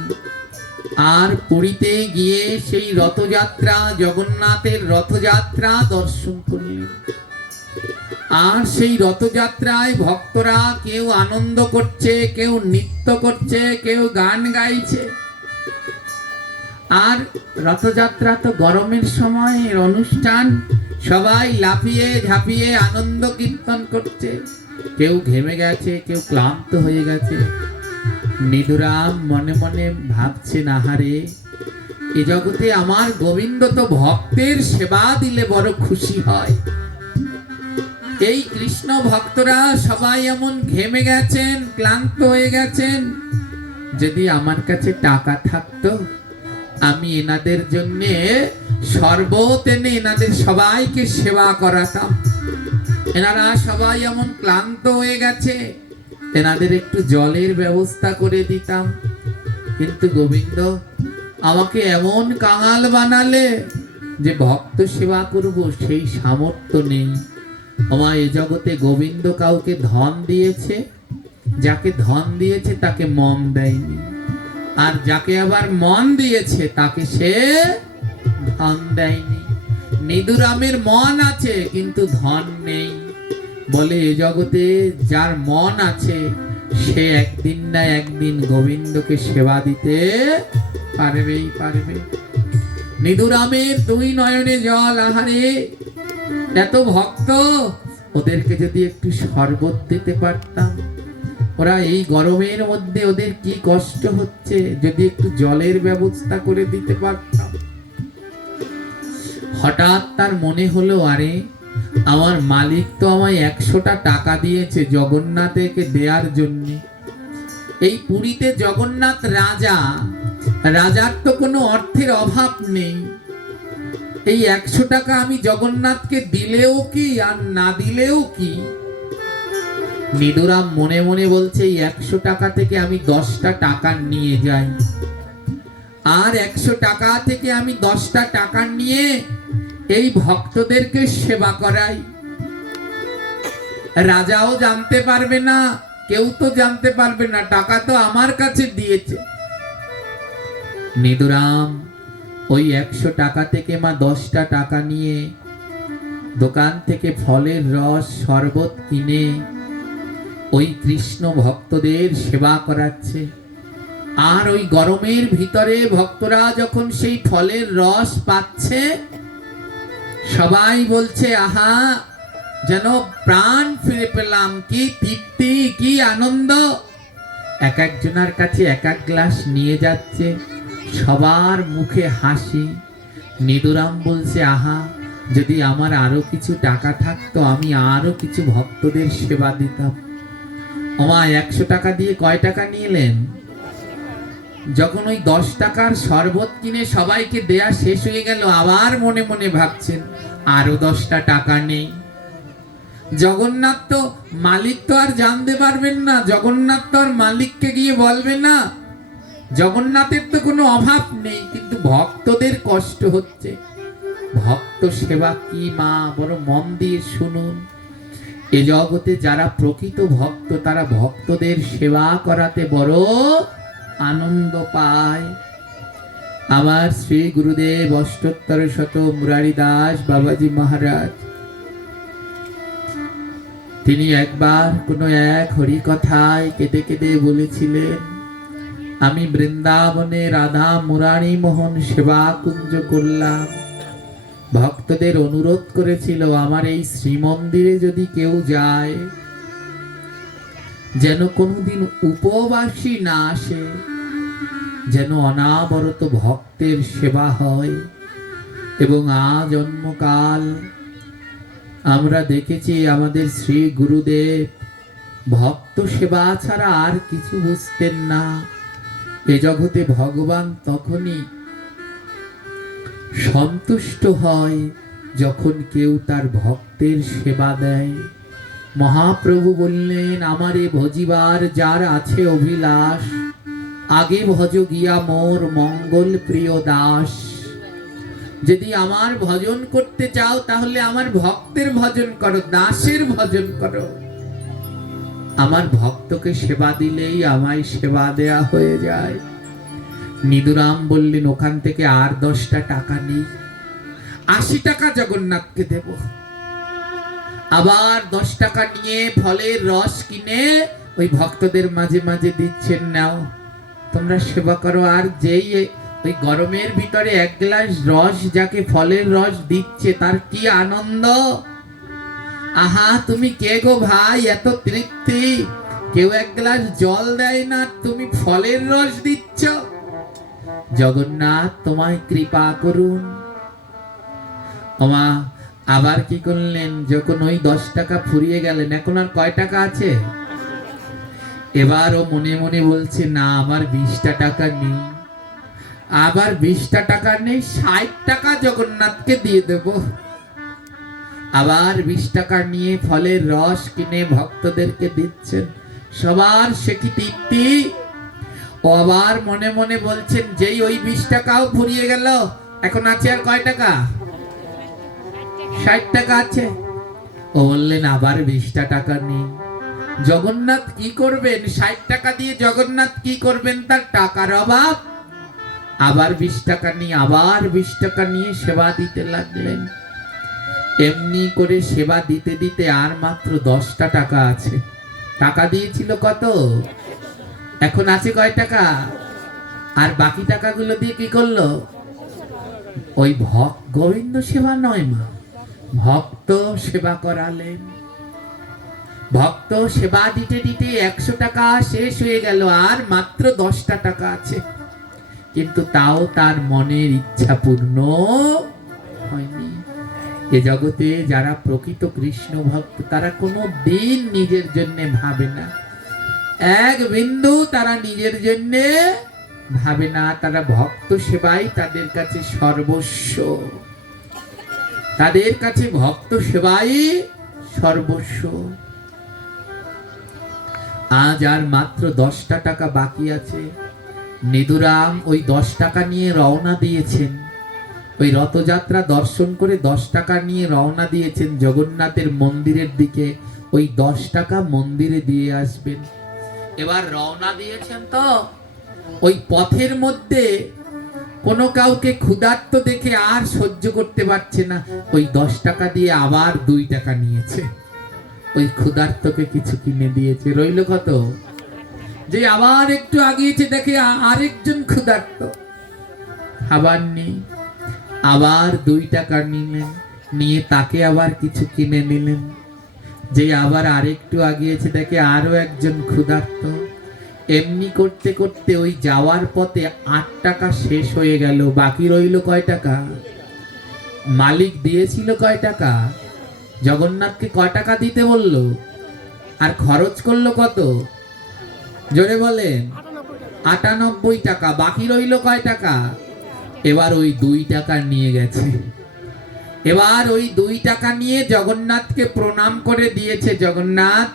আর পুরীতে গিয়ে সেই রথযাত্রা, জগন্নাথের রথযাত্রা দর্শন করলেন। আর সেই রথযাত্রায় ভক্তরা কেউ আনন্দ করছে, কেউ নৃত্য করছে, কেউ গান গাইছে। আর রথযাত্রা তো গরমের সময়ের অনুষ্ঠান, সবাই লাফিয়ে ঝাঁপিয়ে আনন্দ কীর্তন করছে। কেউ ঘেমে গেছে, কেউ ক্লান্ত হয়ে গেছে। নিদুরাম মনে মনে ভাবছে, আহারে, এ জগতে আমার গোবিন্দ তো ভক্তের সেবা দিলে বড় খুশি হয়। এই কৃষ্ণ ভক্তরা সবাই এমন ঘেমে গেছেন, ক্লান্ত হয়ে গেছেন। যদি আমার কাছে টাকা থাকতো, আমি এনাদের জন্য শরবত এনে এনাদের সবাইকে সেবা করাতাম। এনারা সবাই এমন ক্লান্ত হয়ে গেছে, এনাদের একটু জলের ব্যবস্থা করে দিতাম। কিন্তু গোবিন্দ আমাকে এমন কাঙাল বানালে যে ভক্ত সেবা করব, সেই সামর্থ্য নেই। আমার এ জগতে গোবিন্দ কাউকে ধন দিয়েছে, যাকে ধন দিয়েছে তাকে মন দেয়নি, আর যাকে আবার মন দিয়েছে তাকে সে ধন দেয়নি। নিদুরামের মন আছে কিন্তু ধন নেই। বলে এ জগতে যার মন আছে সে একদিন না একদিন গোবিন্দকে সেবা দিতে পারবেই পারবে। নিদুরামের 2 নয়নে জল, আহারে, এত ভক্ত, ওদেরকে যদি একটু শরবত দিতে পারতাম। ওরা এই গরমের মধ্যে ওদের কি কষ্ট হচ্ছে, যদি একটু জলের ব্যবস্থা করে দিতে পারতাম। হঠাৎ তার মনে হলো, আরে, আমার মালিক তো আমায় 100টা টাকা দিয়েছে জগন্নাথকে দেওয়ার জন্য। এই পুরীতে জগন্নাথ রাজা, রাজার তো কোনো অর্থের অভাব নেই। এই 100 টাকা আমি জগন্নাথকে দিলেও কি আর না দিলেও কি। নিদুরাম মনে মনে বলছে, এই 100 টাকা থেকে আমি 10টা টাকা নিয়ে যাই, আর 100 টাকা থেকে আমি 10টা টাকা নিয়ে এই ভক্তদেরকে সেবা করাই। রাজাও জানতে পারবে না, কেউ তো জানতে পারবে না, টাকা তো আমার কাছে দিয়েছে। নিদুরাম ওই 100 টাকা থেকে মা 10টা টাকা নিয়ে দোকান থেকে ফলের রস, শরবত কিনে ওই কৃষ্ণ ভক্তদের সেবা করাচ্ছে। আর ওই গরমের ভিতরে ভক্তরা যখন সেই ফলের রস পাচ্ছে, সবাই বলছে, আহা, যেন প্রাণ ফিরে পেলাম, কি তৃপ্তি, কি আনন্দ। এক একজনের কাছে এক এক গ্লাস নিয়ে যাচ্ছে, সবার মুখে হাসি। নিদুরাম বলছে, আহা, যদি আমার আরো কিছু টাকা থাকতো, আমি আরো কিছু ভক্তদের সেবা দিতাম। ওমা 100 টাকা দিয়ে কয় টাকা নিলেন? যখন ওই 10 টাকার শরবত কিনে সবাইকে দেয়া শেষ হয়ে গেল, আবার মনে মনে ভাবছেন আরো 10টা টাকা নেই। জগন্নাথ তো মালিক তো আর জানতে পারবেন না, জগন্নাথ তো আর মালিককে গিয়ে বলবে না, জগন্নাথের তো কোনো অভাব নেই, কিন্তু ভক্তদের কষ্ট হচ্ছে। ভক্ত সেবা কি মা, বড় মন দিয়ে শুনুন। এ জগতে যারা প্রকৃত ভক্ত তারা ভক্তদের সেবা করাতে বড় আনন্দ পায়। আমার শ্রী গুরুদেব অষ্টোত্তর শত মুরারি দাস বাবাজি মহারাজ, তিনি একবার কোনো এক হরি কথায় কেঁদে কেঁদে বলেছিলেন, আমি বৃন্দাবনে রাধা মুরারি মোহন সেবা কুঞ্জ করলাম। ভক্তদের অনুরোধ করেছিল আমার এই শ্রীমন্দিরে যদি কেউ যায় যেন কোনোদিন উপবাসী না আসে, যেন অনাবরত ভক্তের সেবা হয়। এবং আজন্মকাল আমরা দেখেছি আমাদের শ্রী গুরুদেব ভক্ত সেবা ছাড়া আর কিছু বুঝতেন না। এ জগতে ভগবান তখনই সন্তুষ্ট হয় যখন কেউ তার ভক্তের সেবা দেয়। মহাপ্রভু বললেন, আমারে ভজিবার যার আছে অভিলাষ, আগে ভজ গিয়া মোর মঙ্গল প্রিয় দাস। যদি আমার ভজন করতে চাও তাহলে আমার ভক্তের ভজন করো, দাসের ভজন করো। আমার ভক্তকে সেবা দিলেই আমায় সেবা দেয়া হয়ে যায়। নিদুরাম বললেন, ওখান থেকে আর 10টা টাকা নেই, 80 টাকা জগন্নাথকে দেব। আবার 10 টাকা নিয়ে ফলের রস কিনে ওই ভক্তদের মাঝে মাঝে দিচ্ছেন, নাও তোমরা সেবা করো। আর যেই ওই গরমের ভিতরে 1 গ্লাস রস যাকে ফলের রস দিচ্ছে তার কি আনন্দ! আহা, তুমি কে গো ভাই, এত তৃপ্তি! কেউ 1 গ্লাস জল দেয় না, তুমি ফলের রস দিচ্ছ। জগন্নাথ তোমায় কৃপা করুন। ওমা আবার কি করলেন, যখন ওই 10 টাকা ফুরিয়ে গেলেন, এখন আর কয় টাকা আছে? এবার ও মনে মনে বলছে, না আমার 20টা টাকা নেই। আবার 20টা টাকা নেই, 60 টাকা জগন্নাথকে দিয়ে দেব। আবার 20 টাকা নিয়ে ফলের রস কিনে ভক্তদেরকে দিচ্ছেন, সবার সে কি তৃপ্তি! ও আবার মনে মনে বলছেন, যেই ওই 20 টাকাও ফুরিয়ে গেল, এখন আছে আর কয় টাকা? 60 টাকা আছে। ও বললেন, আবার 20টা টাকা নেই। জগন্নাথ কি করবেন? 60 টাকা দিয়ে জগন্নাথ কি করবেন? তার টাকার অভাব। আবার 20 টাকা নিয়ে, আবার 20 টাকা নিয়ে সেবা দিতে লাগলেন। এমনি করে সেবা দিতে দিতে আর মাত্র 10টা টাকা আছে। টাকা দিয়েছিল কত? এখন আছে কয় টাকা? আর বাকি টাকাগুলো দিয়ে কি করলো? ওই গোবিন্দ সেবা নয় মা, ভক্ত সেবা করালেন। ভক্ত সেবা দিতে দিতে 100 টাকা শেষ হয়ে গেল, আর মাত্র 10টা টাকা আছে। কিন্তু তাও তার মনের ইচ্ছা পূর্ণ হয়নি। এ জগতে যারা প্রকৃত কৃষ্ণ ভক্ত তারা কোনো দিন নিজের জন্য ভাবে না, এক বিন্দু তারা নিজের জন্য ভাবে না। তারা ভক্ত সেবাই তাদের কাছে সর্বস্ব, তাদের কাছে ভক্ত সেবাই সর্বস্ব। আজ আর মাত্র 10টা টাকা বাকি আছে। নিদুরাম ওই 10 টাকা নিয়ে রওনা দিয়েছেন, ওই রথযাত্রা দর্শন করে 10 টাকা নিয়ে রওনা দিয়েছেন জগন্নাথের মন্দিরের দিকে। ওই 10 টাকা মন্দিরে দিয়ে আসবেন। এবার রওনা দিয়েছেন তো ওই পথের মধ্যে কোনো কাউকে ক্ষুধার্ত দেখে আর সহ্য করতে পারছে না, ওই 10 টাকা দিয়ে আবার 2 টাকা নিয়েছে, ওই ক্ষুধার্তকে কিছু কিনে দিয়েছে। রইল কত? যে আবার একটু আগিয়েছে দেখে আরেকজন ক্ষুধার্ত, খাবার নেই, আবার 2 টাকা নিলেন, নিয়ে তাকে আবার কিছু কিনে নিলেন। যে আবার আরেকটু আগিয়েছে দেখে আরো একজন ক্ষুধার্ত। এমনি করতে করতে ওই যাওয়ার পথে 8 টাকা শেষ হয়ে গেল। বাকি রইল কয় টাকা? মালিক দিয়েছিল কয় টাকা? জগন্নাথকে কয় টাকা দিতে বললো? আর খরচ করলো কত? জোরে বলেন। 98 টাকা, বাকি রইল কয় টাকা? এবার ওই 2 টাকা নিয়ে গেছে। এবার ওই 2 টাকা নিয়ে জগন্নাথকে প্রণাম করে দিয়েছে, জগন্নাথ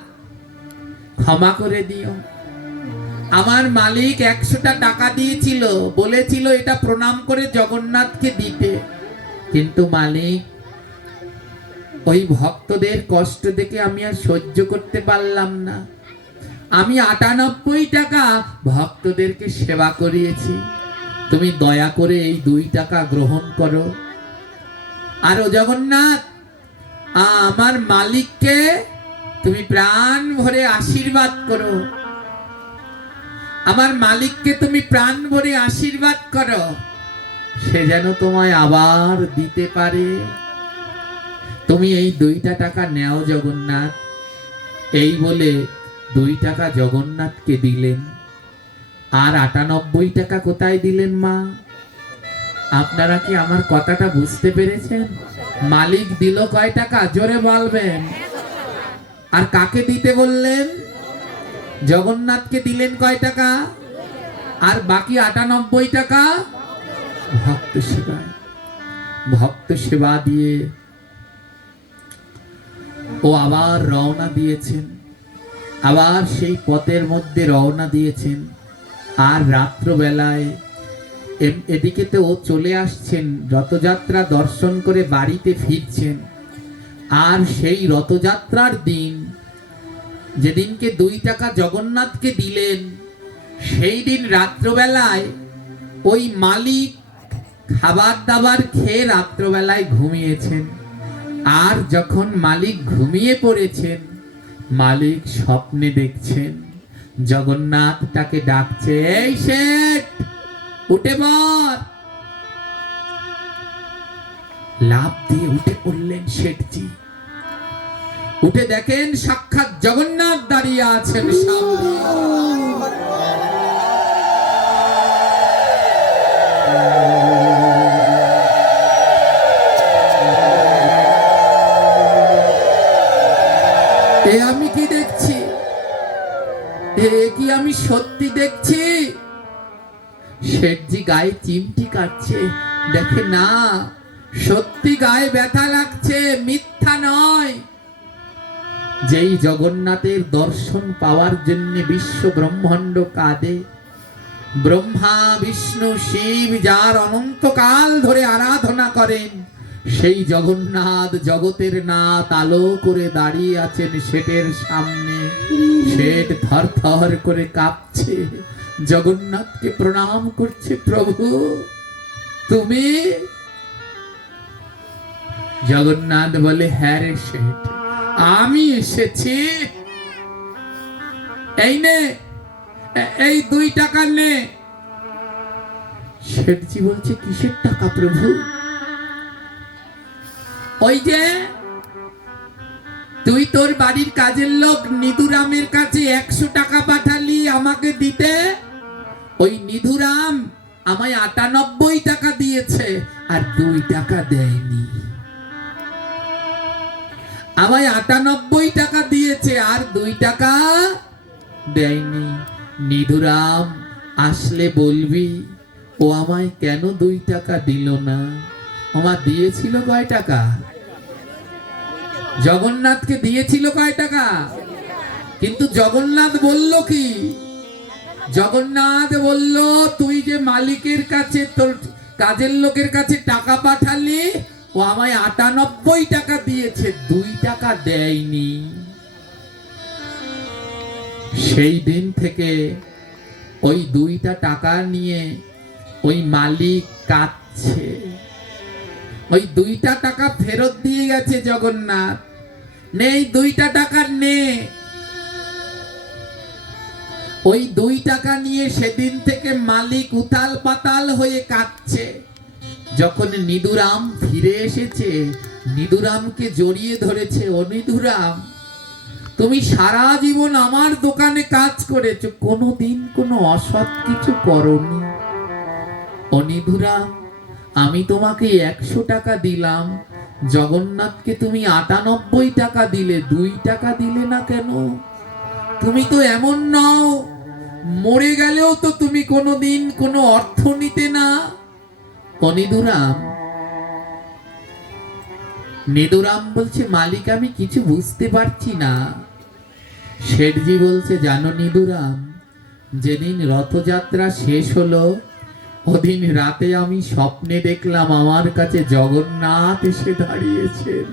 ক্ষমা করে দিও, আমার মালিক 100টা টাকা দিয়েছিল, বলেছিল এটা প্রণাম করে জগন্নাথকে দিতে, কিন্তু মালিক ওই ভক্তদের কষ্ট দেখে আমি আর সহ্য করতে পারলাম না, আমি 98 টাকা ভক্তদেরকে সেবা করিয়েছি, তুমি দয়া করে এই 2 টাকা গ্রহণ করো। আর ও জগন্নাথ, আমার মালিককে তুমি প্রাণ ভরে আশীর্বাদ করো, আমার মালিককে তুমি প্রাণ ভরে আশীর্বাদ করো, সে যেন তোমায় আবার দিতে পারে। তুমি এই 2টা টাকা নেও জগন্নাথ। এই বলে 2 টাকা জগন্নাথকে দিলেন। আর 98 টাকা কোথায় দিলেন মা? আপনারা কি আমার কথাটা বুঝতে পেরেছেন? মালিক দিল কয় টাকা? জোরে বলবেন। আর কাকে দিতে বললেন? জগন্নাথকে দিলেন কয় টাকা? আর বাকি 98 টাকা ভক্ত সেবায়, ভক্ত সেবা দিয়ে ও আবার রওনা দিয়েছেন, আবার সেই পথের মধ্যে রওনা দিয়েছেন। আর রাত্রবেলায় এদিকে তো ও চলে আসছেন, রথযাত্রা দর্শন করে বাড়িতে ফিরছেন। আর সেই রথযাত্রার দিন, যেদিনকে 2 টাকা জগন্নাথকে দিলেন, সেই দিন রাত্রবেলায় ওই মালিক খাবার দাবার খেয়ে রাত্রবেলায় ঘুমিয়েছেন। আর যখন মালিক ঘুমিয়ে পড়েছেন, মালিক স্বপ্নে দেখছেন জগন্নাথ তাকে ডাকছে, এই শেঠ উঠে পড়। লাফ দিয়ে উঠে পড়লেন শেঠজি। উঠে দেখেন সাক্ষাৎ জগন্নাথ দাঁড়িয়ে আছেন সামনে। এ আমি কি দেখছি? এ কি আমি সত্যি দেখছি? শেঠজি গায়ে চিমটি কাটছে, দেখে না সত্যি গায়ে ব্যথা লাগছে, মিথ্যা নয়। যেই জগন্নাথের দর্শন পাওয়ার জন্য বিশ্ব ব্রহ্মাণ্ড কাঁদে, ব্রহ্মা বিষ্ণু শিব যার অনন্তকাল ধরে আরাধনা করেন, সেই জগন্নাথ জগতের নাথ আলো করে দাঁড়িয়ে আছেন শেঠের সামনে। শেঠ থর থর করে কাঁপছে, জগন্নাথকে প্রণাম করছে, প্রভু তুমি? জগন্নাথ বলে, হ্যাঁ রে শেঠ, আমি এসেছি। এই নে, এই 2 টাকা নে। শেঠজি বলছে, কিসের টাকা প্রভু? ওই যে তুই তোর বাড়ির কাজের লোক নিধুরামের কাছে 100 টাকা পাঠালি আমাকে দিতে, ওই নিধুরাম আমায় 98 টাকা দিয়েছে আর 2 টাকা দেয়নি। আমায় 98 টাকা দিয়েছে আর 2 টাকা দেয়নি। নিধুরাম আসলে বলবি ও আমায় কেন 2 টাকা দিল না? আমার দিয়েছিল কয় টাকা? জগন্নাথকে দিয়েছিল কয় টাকা? কিন্তু জগন্নাথ বলল কি? জগন্নাথ বলল, তুই যে মালিকের কাছে তোর কাজের লোকের কাছে টাকা পাঠালি, ও আমায় 98 টাকা দিয়েছে, 2 টাকা দেয়নি। সেই দিন থেকে ওই 2টা টাকা নিয়ে ওই মালিক কাঁদছে। ওই 2টা টাকা ফেরত দিয়ে গেছে জগন্নাথ, নেই 2টা টাকা নে। ওই 2 টাকা নিয়ে সেদিন থেকে মালিক উতাল পাতাল হয়ে কাঁদছে। যখন নিধুরাম ফিরে এসেছে, নিধুরামকে জড়িয়ে ধরেছে, ও নিধুরাম, তুমি সারা জীবন আমার দোকানে কাজ করেছো, কোনোদিন কোনো অসৎ কিছু করনি। ও নিধুরাম, আমি তোমাকে 100 টাকা দিলাম, জগন্নাথকে তুমি 98 টাকা দিলে, 2 টাকা দিলে না কেন? তুমি তো এমন নও মরে গেলেও তো তুমি কোনোদিন কোনো অর্থ নিতে না। ও নিধুরাম, নিধুরাম বলছে, মালিক আমি কিছু বুঝতে পারছি না। শেঠজি বলছে, জানো নিধুরাম, যেদিন রথযাত্রা শেষ হলো ওদিন রাতে আমি স্বপ্নে দেখলাম আমার কাছে জগন্নাথ এসে দাঁড়িয়েছেন,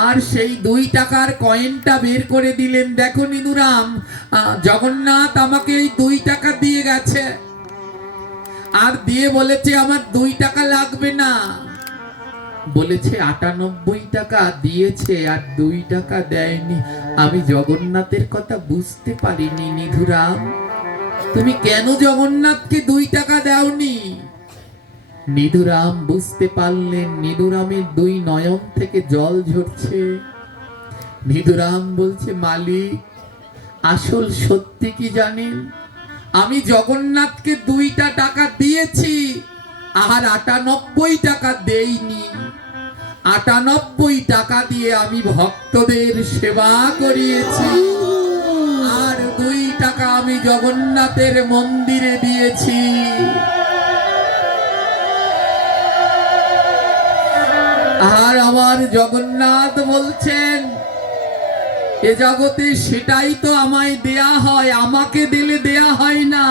আর সেই 2 টাকার কয়েনটা বের করে দিলেন। দেখো নিধুরাম, জগন্নাথ আমাকে এই 2 টাকা দিয়ে গেছে, আর দিয়ে বলেছে আমার 2 টাকা লাগবে না। বলেছে 98 টাকা দিয়েছে আর 2 টাকা দেয়নি। আমি জগন্নাথের কথা বুঝতে পারিনি নিধুরাম, তুমি কেন জগন্নাথকে 2 টাকা দাওনি? নিধুরাম বুঝতে পারলেন, নিধুরামের 2 নয়ন থেকে জল ঝরছে। নিধুরাম বলছে, মালিক আসল সত্যি কি জানেন, আমি জগন্নাথকে 2টা টাকা দিয়েছি আর 98 টাকা দেইনি। 98 টাকা দিয়ে আমি ভক্তদের সেবা করিয়েছি, আর 2 টাকা আমি জগন্নাথের মন্দিরে দিয়েছি। আর আমার জগন্নাথ বলছেন, এ জগতে সেটাই তো আমায় দেয়া হয়, আমাকে দিলে দেয়া হয় না,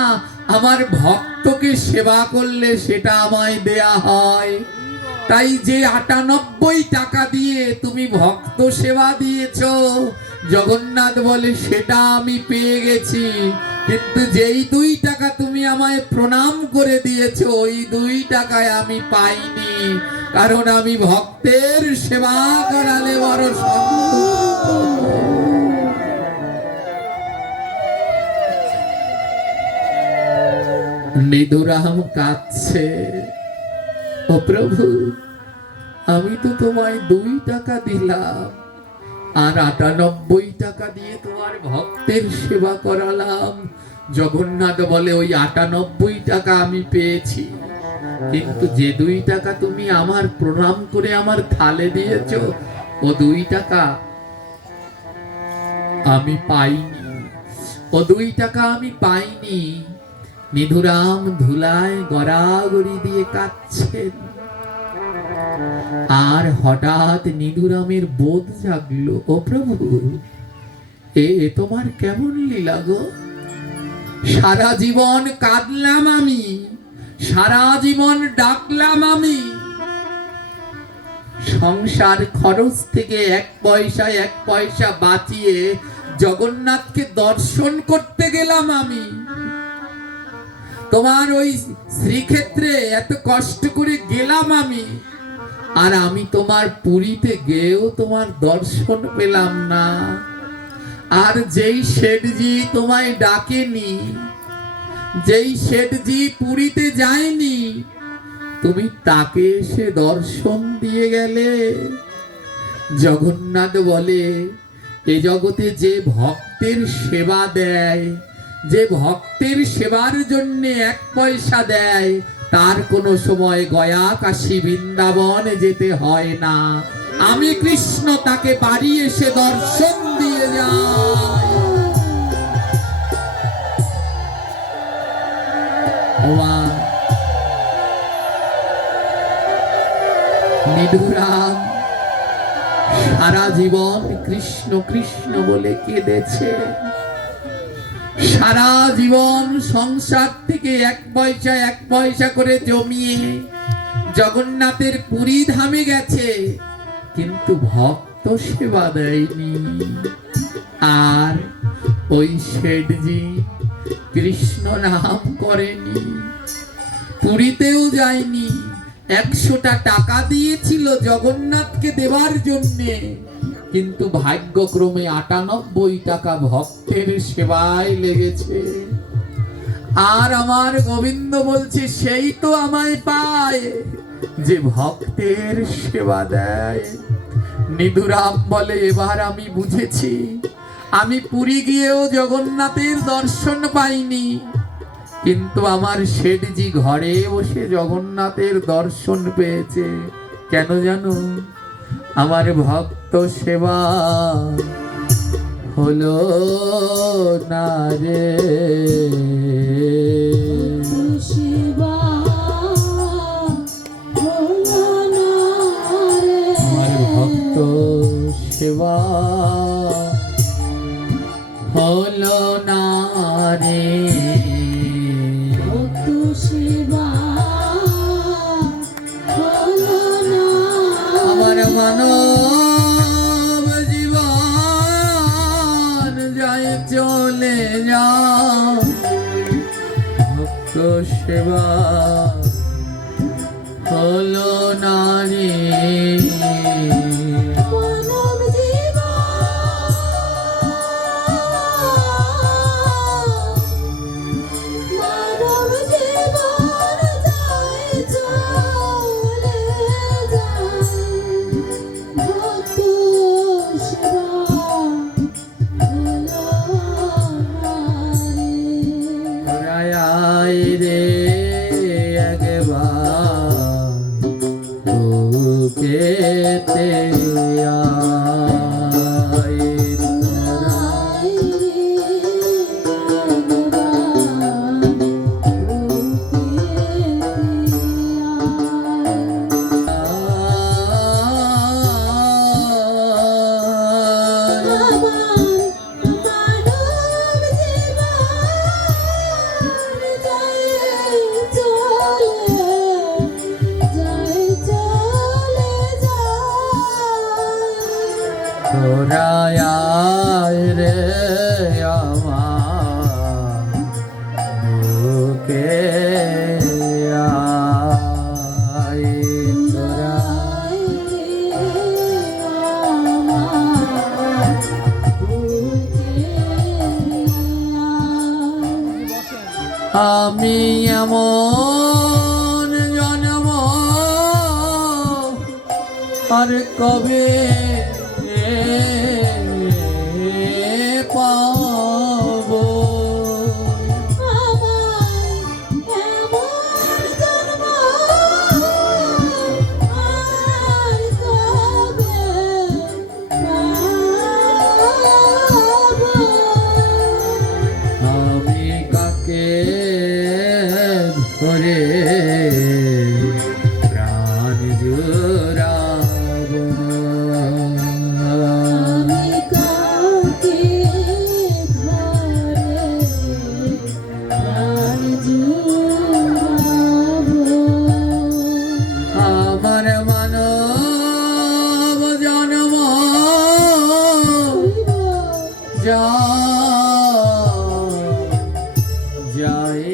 আমার ভক্তকে সেবা করলে সেটা আমায় দেয়া হয়। তাই যে 98 টাকা দিয়ে তুমি ভক্ত সেবা দিয়েছো, জগন্নাথ বলে সেটা আমি পেয়ে গেছি, কিন্তু যেই 2 টাকা তুমি আমায় প্রণাম করে দিয়েছো ওই 2 টাকায় আমি পাইনি, কারণ আমি ভক্তের সেবা করালে বড় সন্তুষ্ট। নিধুরাম কাঁদছে, ও প্রভু, আমি তো তোমায় 2 টাকা দিলাম আর 98 টাকা দিয়ে তোমার ভক্তের সেবা করালাম। জগন্নাথ বলে, ওই 98 টাকা আমি পেয়েছি, কিন্তু যে 2 টাকা তুমি আমার প্রণাম করে আমার থালে দিয়েছো ও 2 টাকা আমি পাইনি, ও 2 টাকা আমি পাইনি। নিধুরাম ধুলায় গড়াগড়ি দিয়ে কাঁদছেন। আর হঠাৎ নিধুরামের বোধ জাগলো, ও প্রভু, এ তোমার কেমন লীলা গো? সারা জীবন কাঁদলাম আমি, সারা জীবন ডাকলাম আমি, সংসার খরচ থেকে 1 পয়সা বাঁচিয়ে জগন্নাথকে দর্শন করতে গেলাম আমি, তোমার ওই শ্রীক্ষেত্রে এত কষ্ট করে গেলাম আমি, আর আমি তোমার পুরীতে গিয়েও তোমার দর্শন পেলাম না। আর যেই শেঠজি তোমায় ডাকেনি, যেই শেঠজি পুরীতে যায়নি, তুমি তাকে এসে দর্শন দিয়ে গেলে। জগন্নাথ বলে, এ জগতে যে ভক্তের সেবা দেয়, যে ভক্তের সেবার জন্য 1 পয়সা দেয়, তার কোনো সময় গয়া কাশী বৃন্দাবন যেতে হয় না। আমি কৃষ্ণ তাকে বাড়ি এসে দর্শন দিয়ে যাই। নিধুরাম সারা জীবন কৃষ্ণ কৃষ্ণ বলে কেঁদেছে, সারা জীবন সংসার থেকে 1 পয়সা করে জমিয়ে জগন্নাথের পুরী ধামে গেছে, কিন্তু ভক্ত সেবা দেয়নি। আর ওই শেঠজি কৃষ্ণ নাম করেনি, পুরীতেও যায়নি, 100টা টাকা দিয়েছিল জগন্নাথকে দেবার জন্যে, কিন্তু ভাগ্যক্রমে 98 টাকা ভক্তের সেবায় লেগেছে। আর আমার গোবিন্দ বলছে, সেই তো আমায় পায় যে ভক্তের সেবা দেয়। নিধুরাম বলে, এবার আমি বুঝেছি, আমি পুরী গিয়েও জগন্নাথের দর্শন পাইনি, কিন্তু আমার শেঠজি ঘরে বসে জগন্নাথের দর্শন পেয়েছে। কেন জানো? আমার ভক্ত সেবা হলো না রে। শিবা হলো না রে। আমার ভক্ত সেবা হলো না রে। ভক্ত শিবা হলো না আমার মানব জীবন যায় চলে যা, ভক্ত সেবা হলো না রে। মানব জীবন মানব জীবন যায় চলে যায়, ভক্ত শিবা হলো না রে। রায় রে একবার বুকেতে আয় তোরা। তোরা আয় রে আমার বুকে আয় তোরা। আমি এমন জন্ম আর কবে পাবো। আমি কাকে ধরে প্রাণ জুড়াবো। আমার মানব জন্ম যায়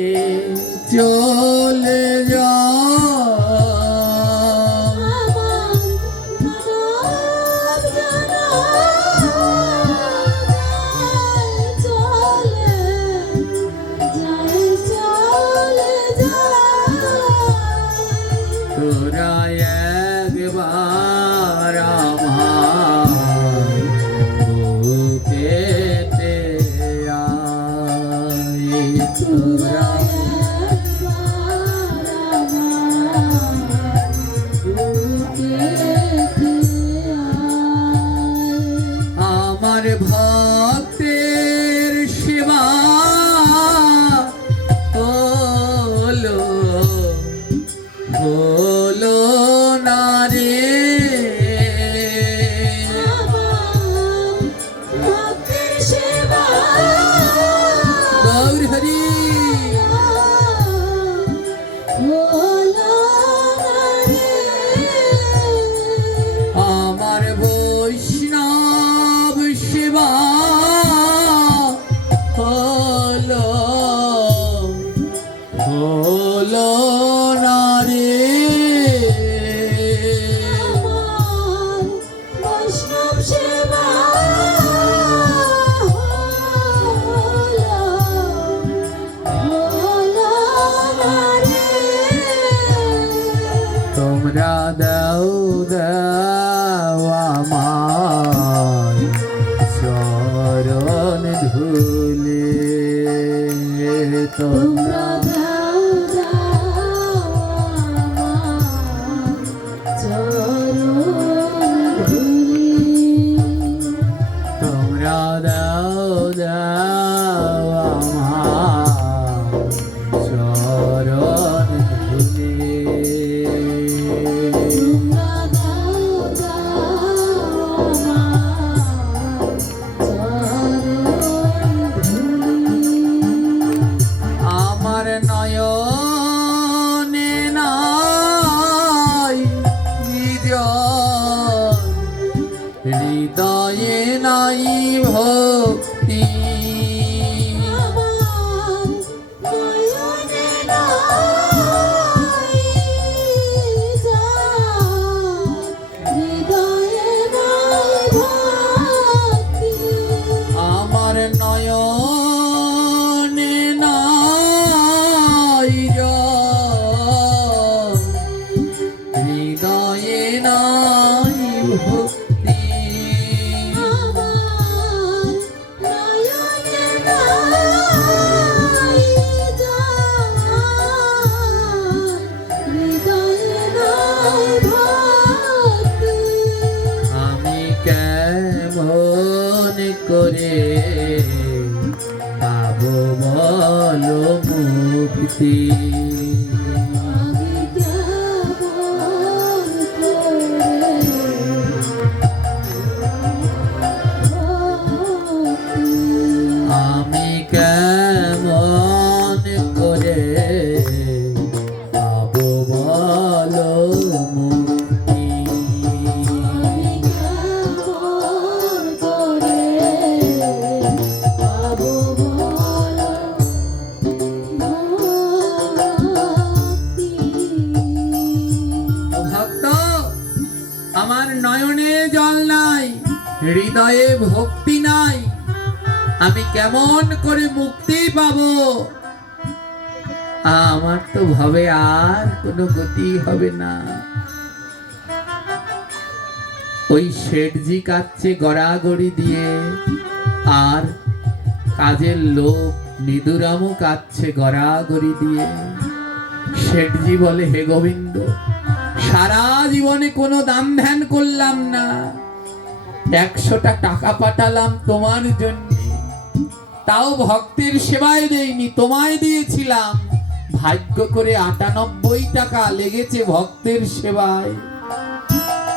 চলে যা। তোরা একবার আমার বুকেতে আয় তোরা। আমার ভক্তের সেবা হলো হলো না রে। গৌর হরি আমার বৈষ্ণব সেবা হলো হলো না রে। বৈষ্ণব সেবা তোমরা দাও দাও আমার চরণ ধুলে। তোমরা তোমরা দাও হৃদয়ে নাই ভক্তি। আমার নয়নে নাই যায়, হৃদয়ে নাই ভক্তি। আমার নয়নে নাই জল, হৃদয়ে নাই ভক্তি। আমার নয়নে নাই যায়, হৃদয়ে নাই ভক্তি। আমি কেমন করে পাবো বলো মুক্তি। আমি কেমন করে ভক্তি। আমি কেমন করে পাবো বলো মুক্তি। আমি কেমন করে পাবো বলো ভক্তি। ভক্ত, আমার নয়নে জল নাই, হৃদয়ে ভক্তি নাই, আমি কেমন করে মুক্তি পাবো? আমার তো ভবে আর কোনো গতি হবে না। ওই শেঠজি কাচ্ছে গড়াগড়ি দিয়ে, আর কাজের লোক নিদুরামও কাচ্ছে গড়াগড়ি দিয়ে। শেঠজি বলে, হে গোবিন্দ, সারা জীবনে কোনো দান ধ্যান করলাম না, 100টা টাকা পাঠালাম তোমার জন্য, তাও ভক্তের সেবায় দেইনি, তোমায় দিয়েছিলাম। ভাগ্য করে 98 টাকা লেগেছে ভক্তের সেবায়।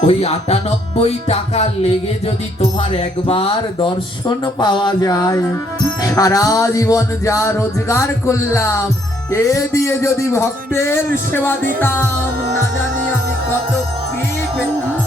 ওই 98 টাকা লেগে যদি তোমার একবার দর্শন পাওয়া যায়, সারা জীবন যা রোজগার করলাম এ দিয়ে যদি ভক্তের সেবা দিতাম, না জানি আমি কত কি পেতাম।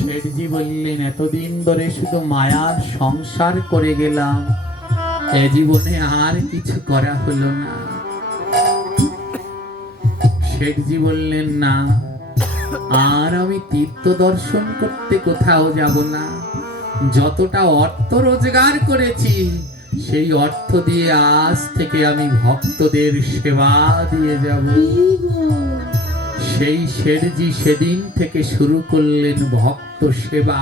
শেঠজি বললেন, এতদিন ধরে শুধু মায়ার সংসার করে গেলাম, এ জীবনে আর কিছু করা হলো না। শেঠজি বললেন, না, আর আমি তীর্থ দর্শন করতে কোথাও যাব না। যতটা অর্থ রোজগার করেছি সেই অর্থ দিয়ে আজ থেকে আমি ভক্তদের সেবা দিয়ে যাব। সেই শেঠজি সেদিন থেকে শুরু করলেন ভক্ত সেবা।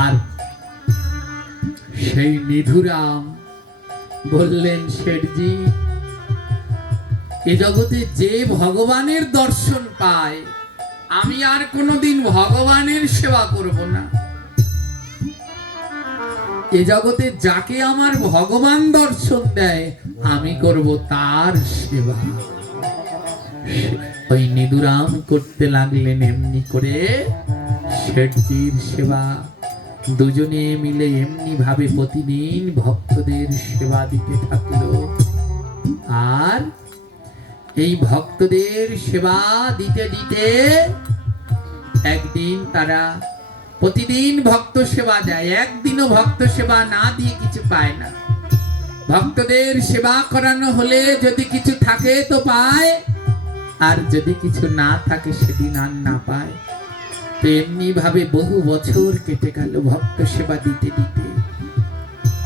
আর সেই নিধুরাম বললেন, শেঠজি, এ জগতে যে ভগবানের দর্শন পায়, আমি আর কোনোদিন ভগবানের সেবা করব না। এ জগতে যাকে আমার ভগবান দর্শন দেয়, আমি করব তার সেবা। ওই নিদুরাম করতে লাগলেন এমনি করে শেঠজির সেবা। দুজনে মিলে এমনি ভাবে প্রতিদিন ভক্তদের সেবা দিতে থাকলো। আর এই ভক্তদের সেবা দিতে দিতে একদিন তারা প্রতিদিন ভক্ত সেবা দেয়, একদিনও ভক্ত সেবা না দিয়ে কিছু পায় না। ভক্তদের সেবা করানো হলে যদি কিছু থাকে তো পায়, আর যদি কিছু না থাকে সেদিন আর না পায়। তো এমনি ভাবে বহু বছর কেটে গেল ভক্ত সেবা দিতে দিতে।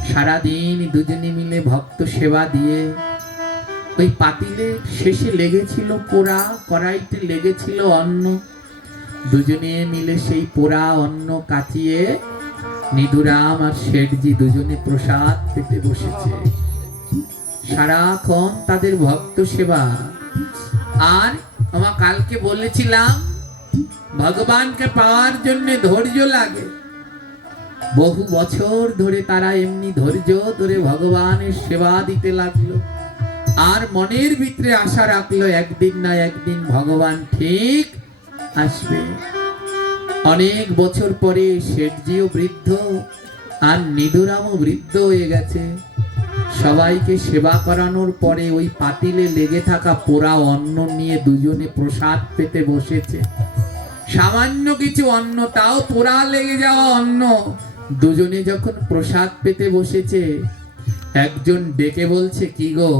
সারাদিন দুজনে মিলে ভক্ত সেবা দিয়ে ওই পাতিলে শেষে লেগেছিল পোড়া, কড়াইতে লেগেছিল অন্ন। দুজনে মিলে সেই পোড়া অন্ন কাটিয়ে নিদুরাম আর শেঠজি দুজনে প্রসাদ পেতে বসেছে। সারাক্ষণ তাদের ভক্ত সেবা। আর আমার কালকে বলেছিলাম, ভগবানকে পাওয়ার জন্য ধৈর্য লাগে। বহু বছর ধরে তারা এমনি ধৈর্য ধরে ভগবানের সেবা দিতে লাগলো, আর মনের ভিতরে আশা রাখলো একদিন না একদিন ভগবান ঠিক আসবে। অনেক বছর পরে শেঠজিও বৃদ্ধ আর নিধুরামও বৃদ্ধ হয়ে গেছে। সবাইকে সেবা করানোর পরে ওই পাতিলে লেগে থাকা পোড়া অন্ন নিয়ে দুজনে প্রসাদ পেতে বসেছে। সামান্য কিছু অন্ন, তাও পোড়া লেগে যাওয়া অন্ন। দুজনে যখন প্রসাদ পেতে বসেছে, একজন ডেকে বলছে, কি গো,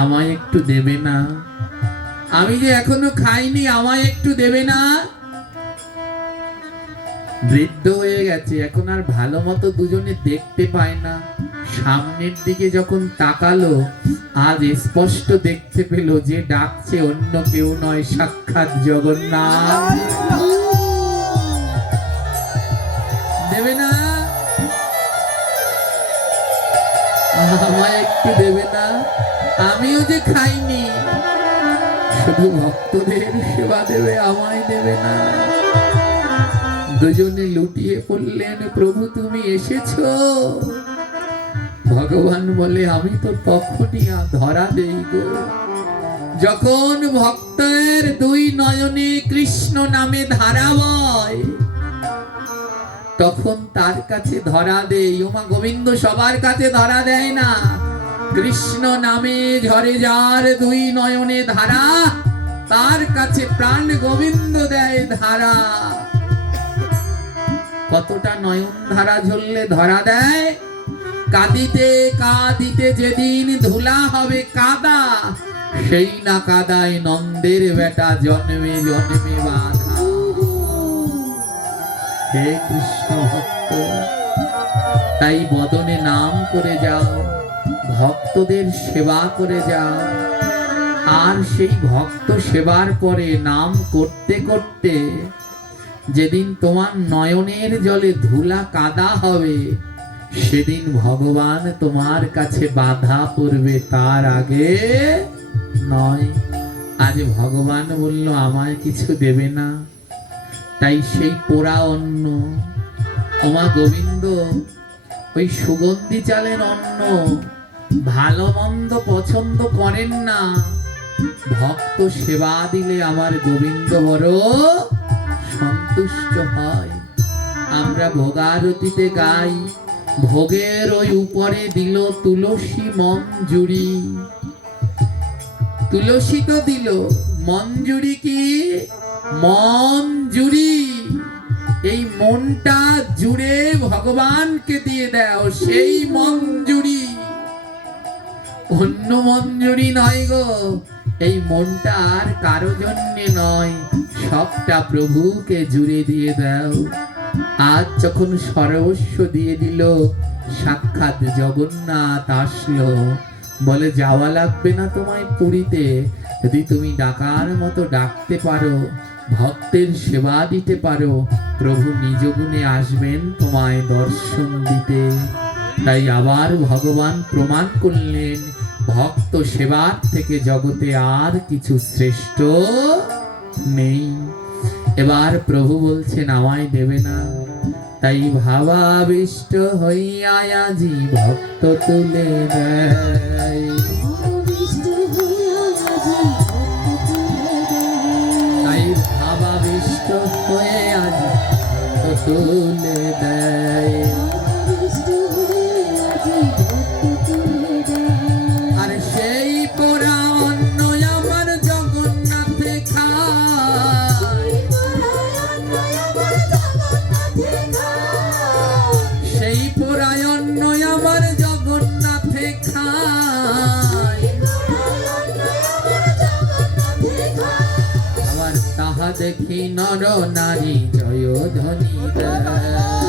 আমায় একটু দেবে না? আমি যে এখনো খাইনি, আমায় একটু দেবে না? বৃদ্ধ হয়ে গেছে, এখন আর ভালো মতো দুজনে দেখতে পায় না। সামনের দিকে যখন তাকালো, আজ স্পষ্ট দেখতে পেল যে ডাকছে অন্য কেউ নয়, সাক্ষাৎ জগন্নাথ। দেবে না? আমায় একটু দেবে না? আমিও যে খাইনি, শুধু ভক্তদের সেবা দেবে, আমায় দেবে না? দুজনে লুটিয়ে পড়লেন, প্রভু তুমি এসেছো? ভগবান বলে, আমি তো তখনই ধরা দেই গো, যখন ভক্তের দুই নয়নে কৃষ্ণ নামে ধারা বয়, তখন তার কাছে ধরা দেই। ওমা গোবিন্দ সবার কাছে ধরা দেয় না, কৃষ্ণ নামে ঝরে যার দুই নয়নে ধারা, তার কাছে প্রাণ গোবিন্দ দেয় ধারা। কতটা নয়ন ধারা ঝরলে ধরা দেয়? কাঁদিতে কাঁদিতে যেদিন ধুলা হবে কাদা, সেই না কাদায় নন্দের বেটা জন্মে জন্মে বাধা। হে কৃষ্ণ ভক্ত, তাই বদনে নাম করে যাও, ভক্তদের সেবা করে যাও। আর সেই ভক্ত সেবার পরে নাম করতে করতে যেদিন তোমার নয়নের জলে ধুলা কাদা হবে, সেদিন ভগবান তোমার কাছে বাধা পড়বে, তার আগে নয়। আজ ভগবান বলল, আমায় কিছু দেবে না? তাই সেই পোড়া অন্ন, ওমা গোবিন্দ ওই সুগন্ধি চালের অন্ন ভালো মন্দ পছন্দ করেন না, ভক্ত সেবা দিলে আমার গোবিন্দ বড় সন্তুষ্ট হয়। আমরা ভোগারতিতে গাই, ভোগের ওই উপরে দিল তুলসী মঞ্জুরি। তুলসী তো দিল, মঞ্জুরি কি? মঞ্জুরি। এই মনটা জুড়ে ভগবানকে দিয়ে দাও, সেই মঞ্জুরি, অন্য মঞ্জুরি নয় গো। এই মনটা আর কারো জন্যে নয়, সবটা প্রভুকে জুড়ে দিয়ে দাও। আজ যখন সর্বস্ব দিয়ে দিল, সাক্ষাৎ জগন্নাথ আসলো, বলে যাওয়া লাগবে না তোমায় পুরীতে, যদি তুমি ডাকার মতো ডাকতে পারো, ভক্তের সেবা দিতে পারো, প্রভু নিজ গুণে আসবেন তোমায় দর্শন দিতে। তাই আবার ভগবান প্রমাণ করলেন, ভক্ত সেবার থেকে জগতে আর কিছু শ্রেষ্ঠ নেই। এবার প্রভু বলছেন, আমায় দেবে না? তাই ভাবাবিষ্ট হইয়া আজি ভক্ত তুলে দেয়। তাই ভাবাবিষ্ট হয়ে আজি ভক্ত তুলে দেয়। আর সেই পোড়া অন্ন আমার জগন্নাথে খায়, সেই পোড়া অন্ন আমার জগন্নাথে খায়। আবার তাহা দেখি নর নারী জয় ধ্বনি দেয়।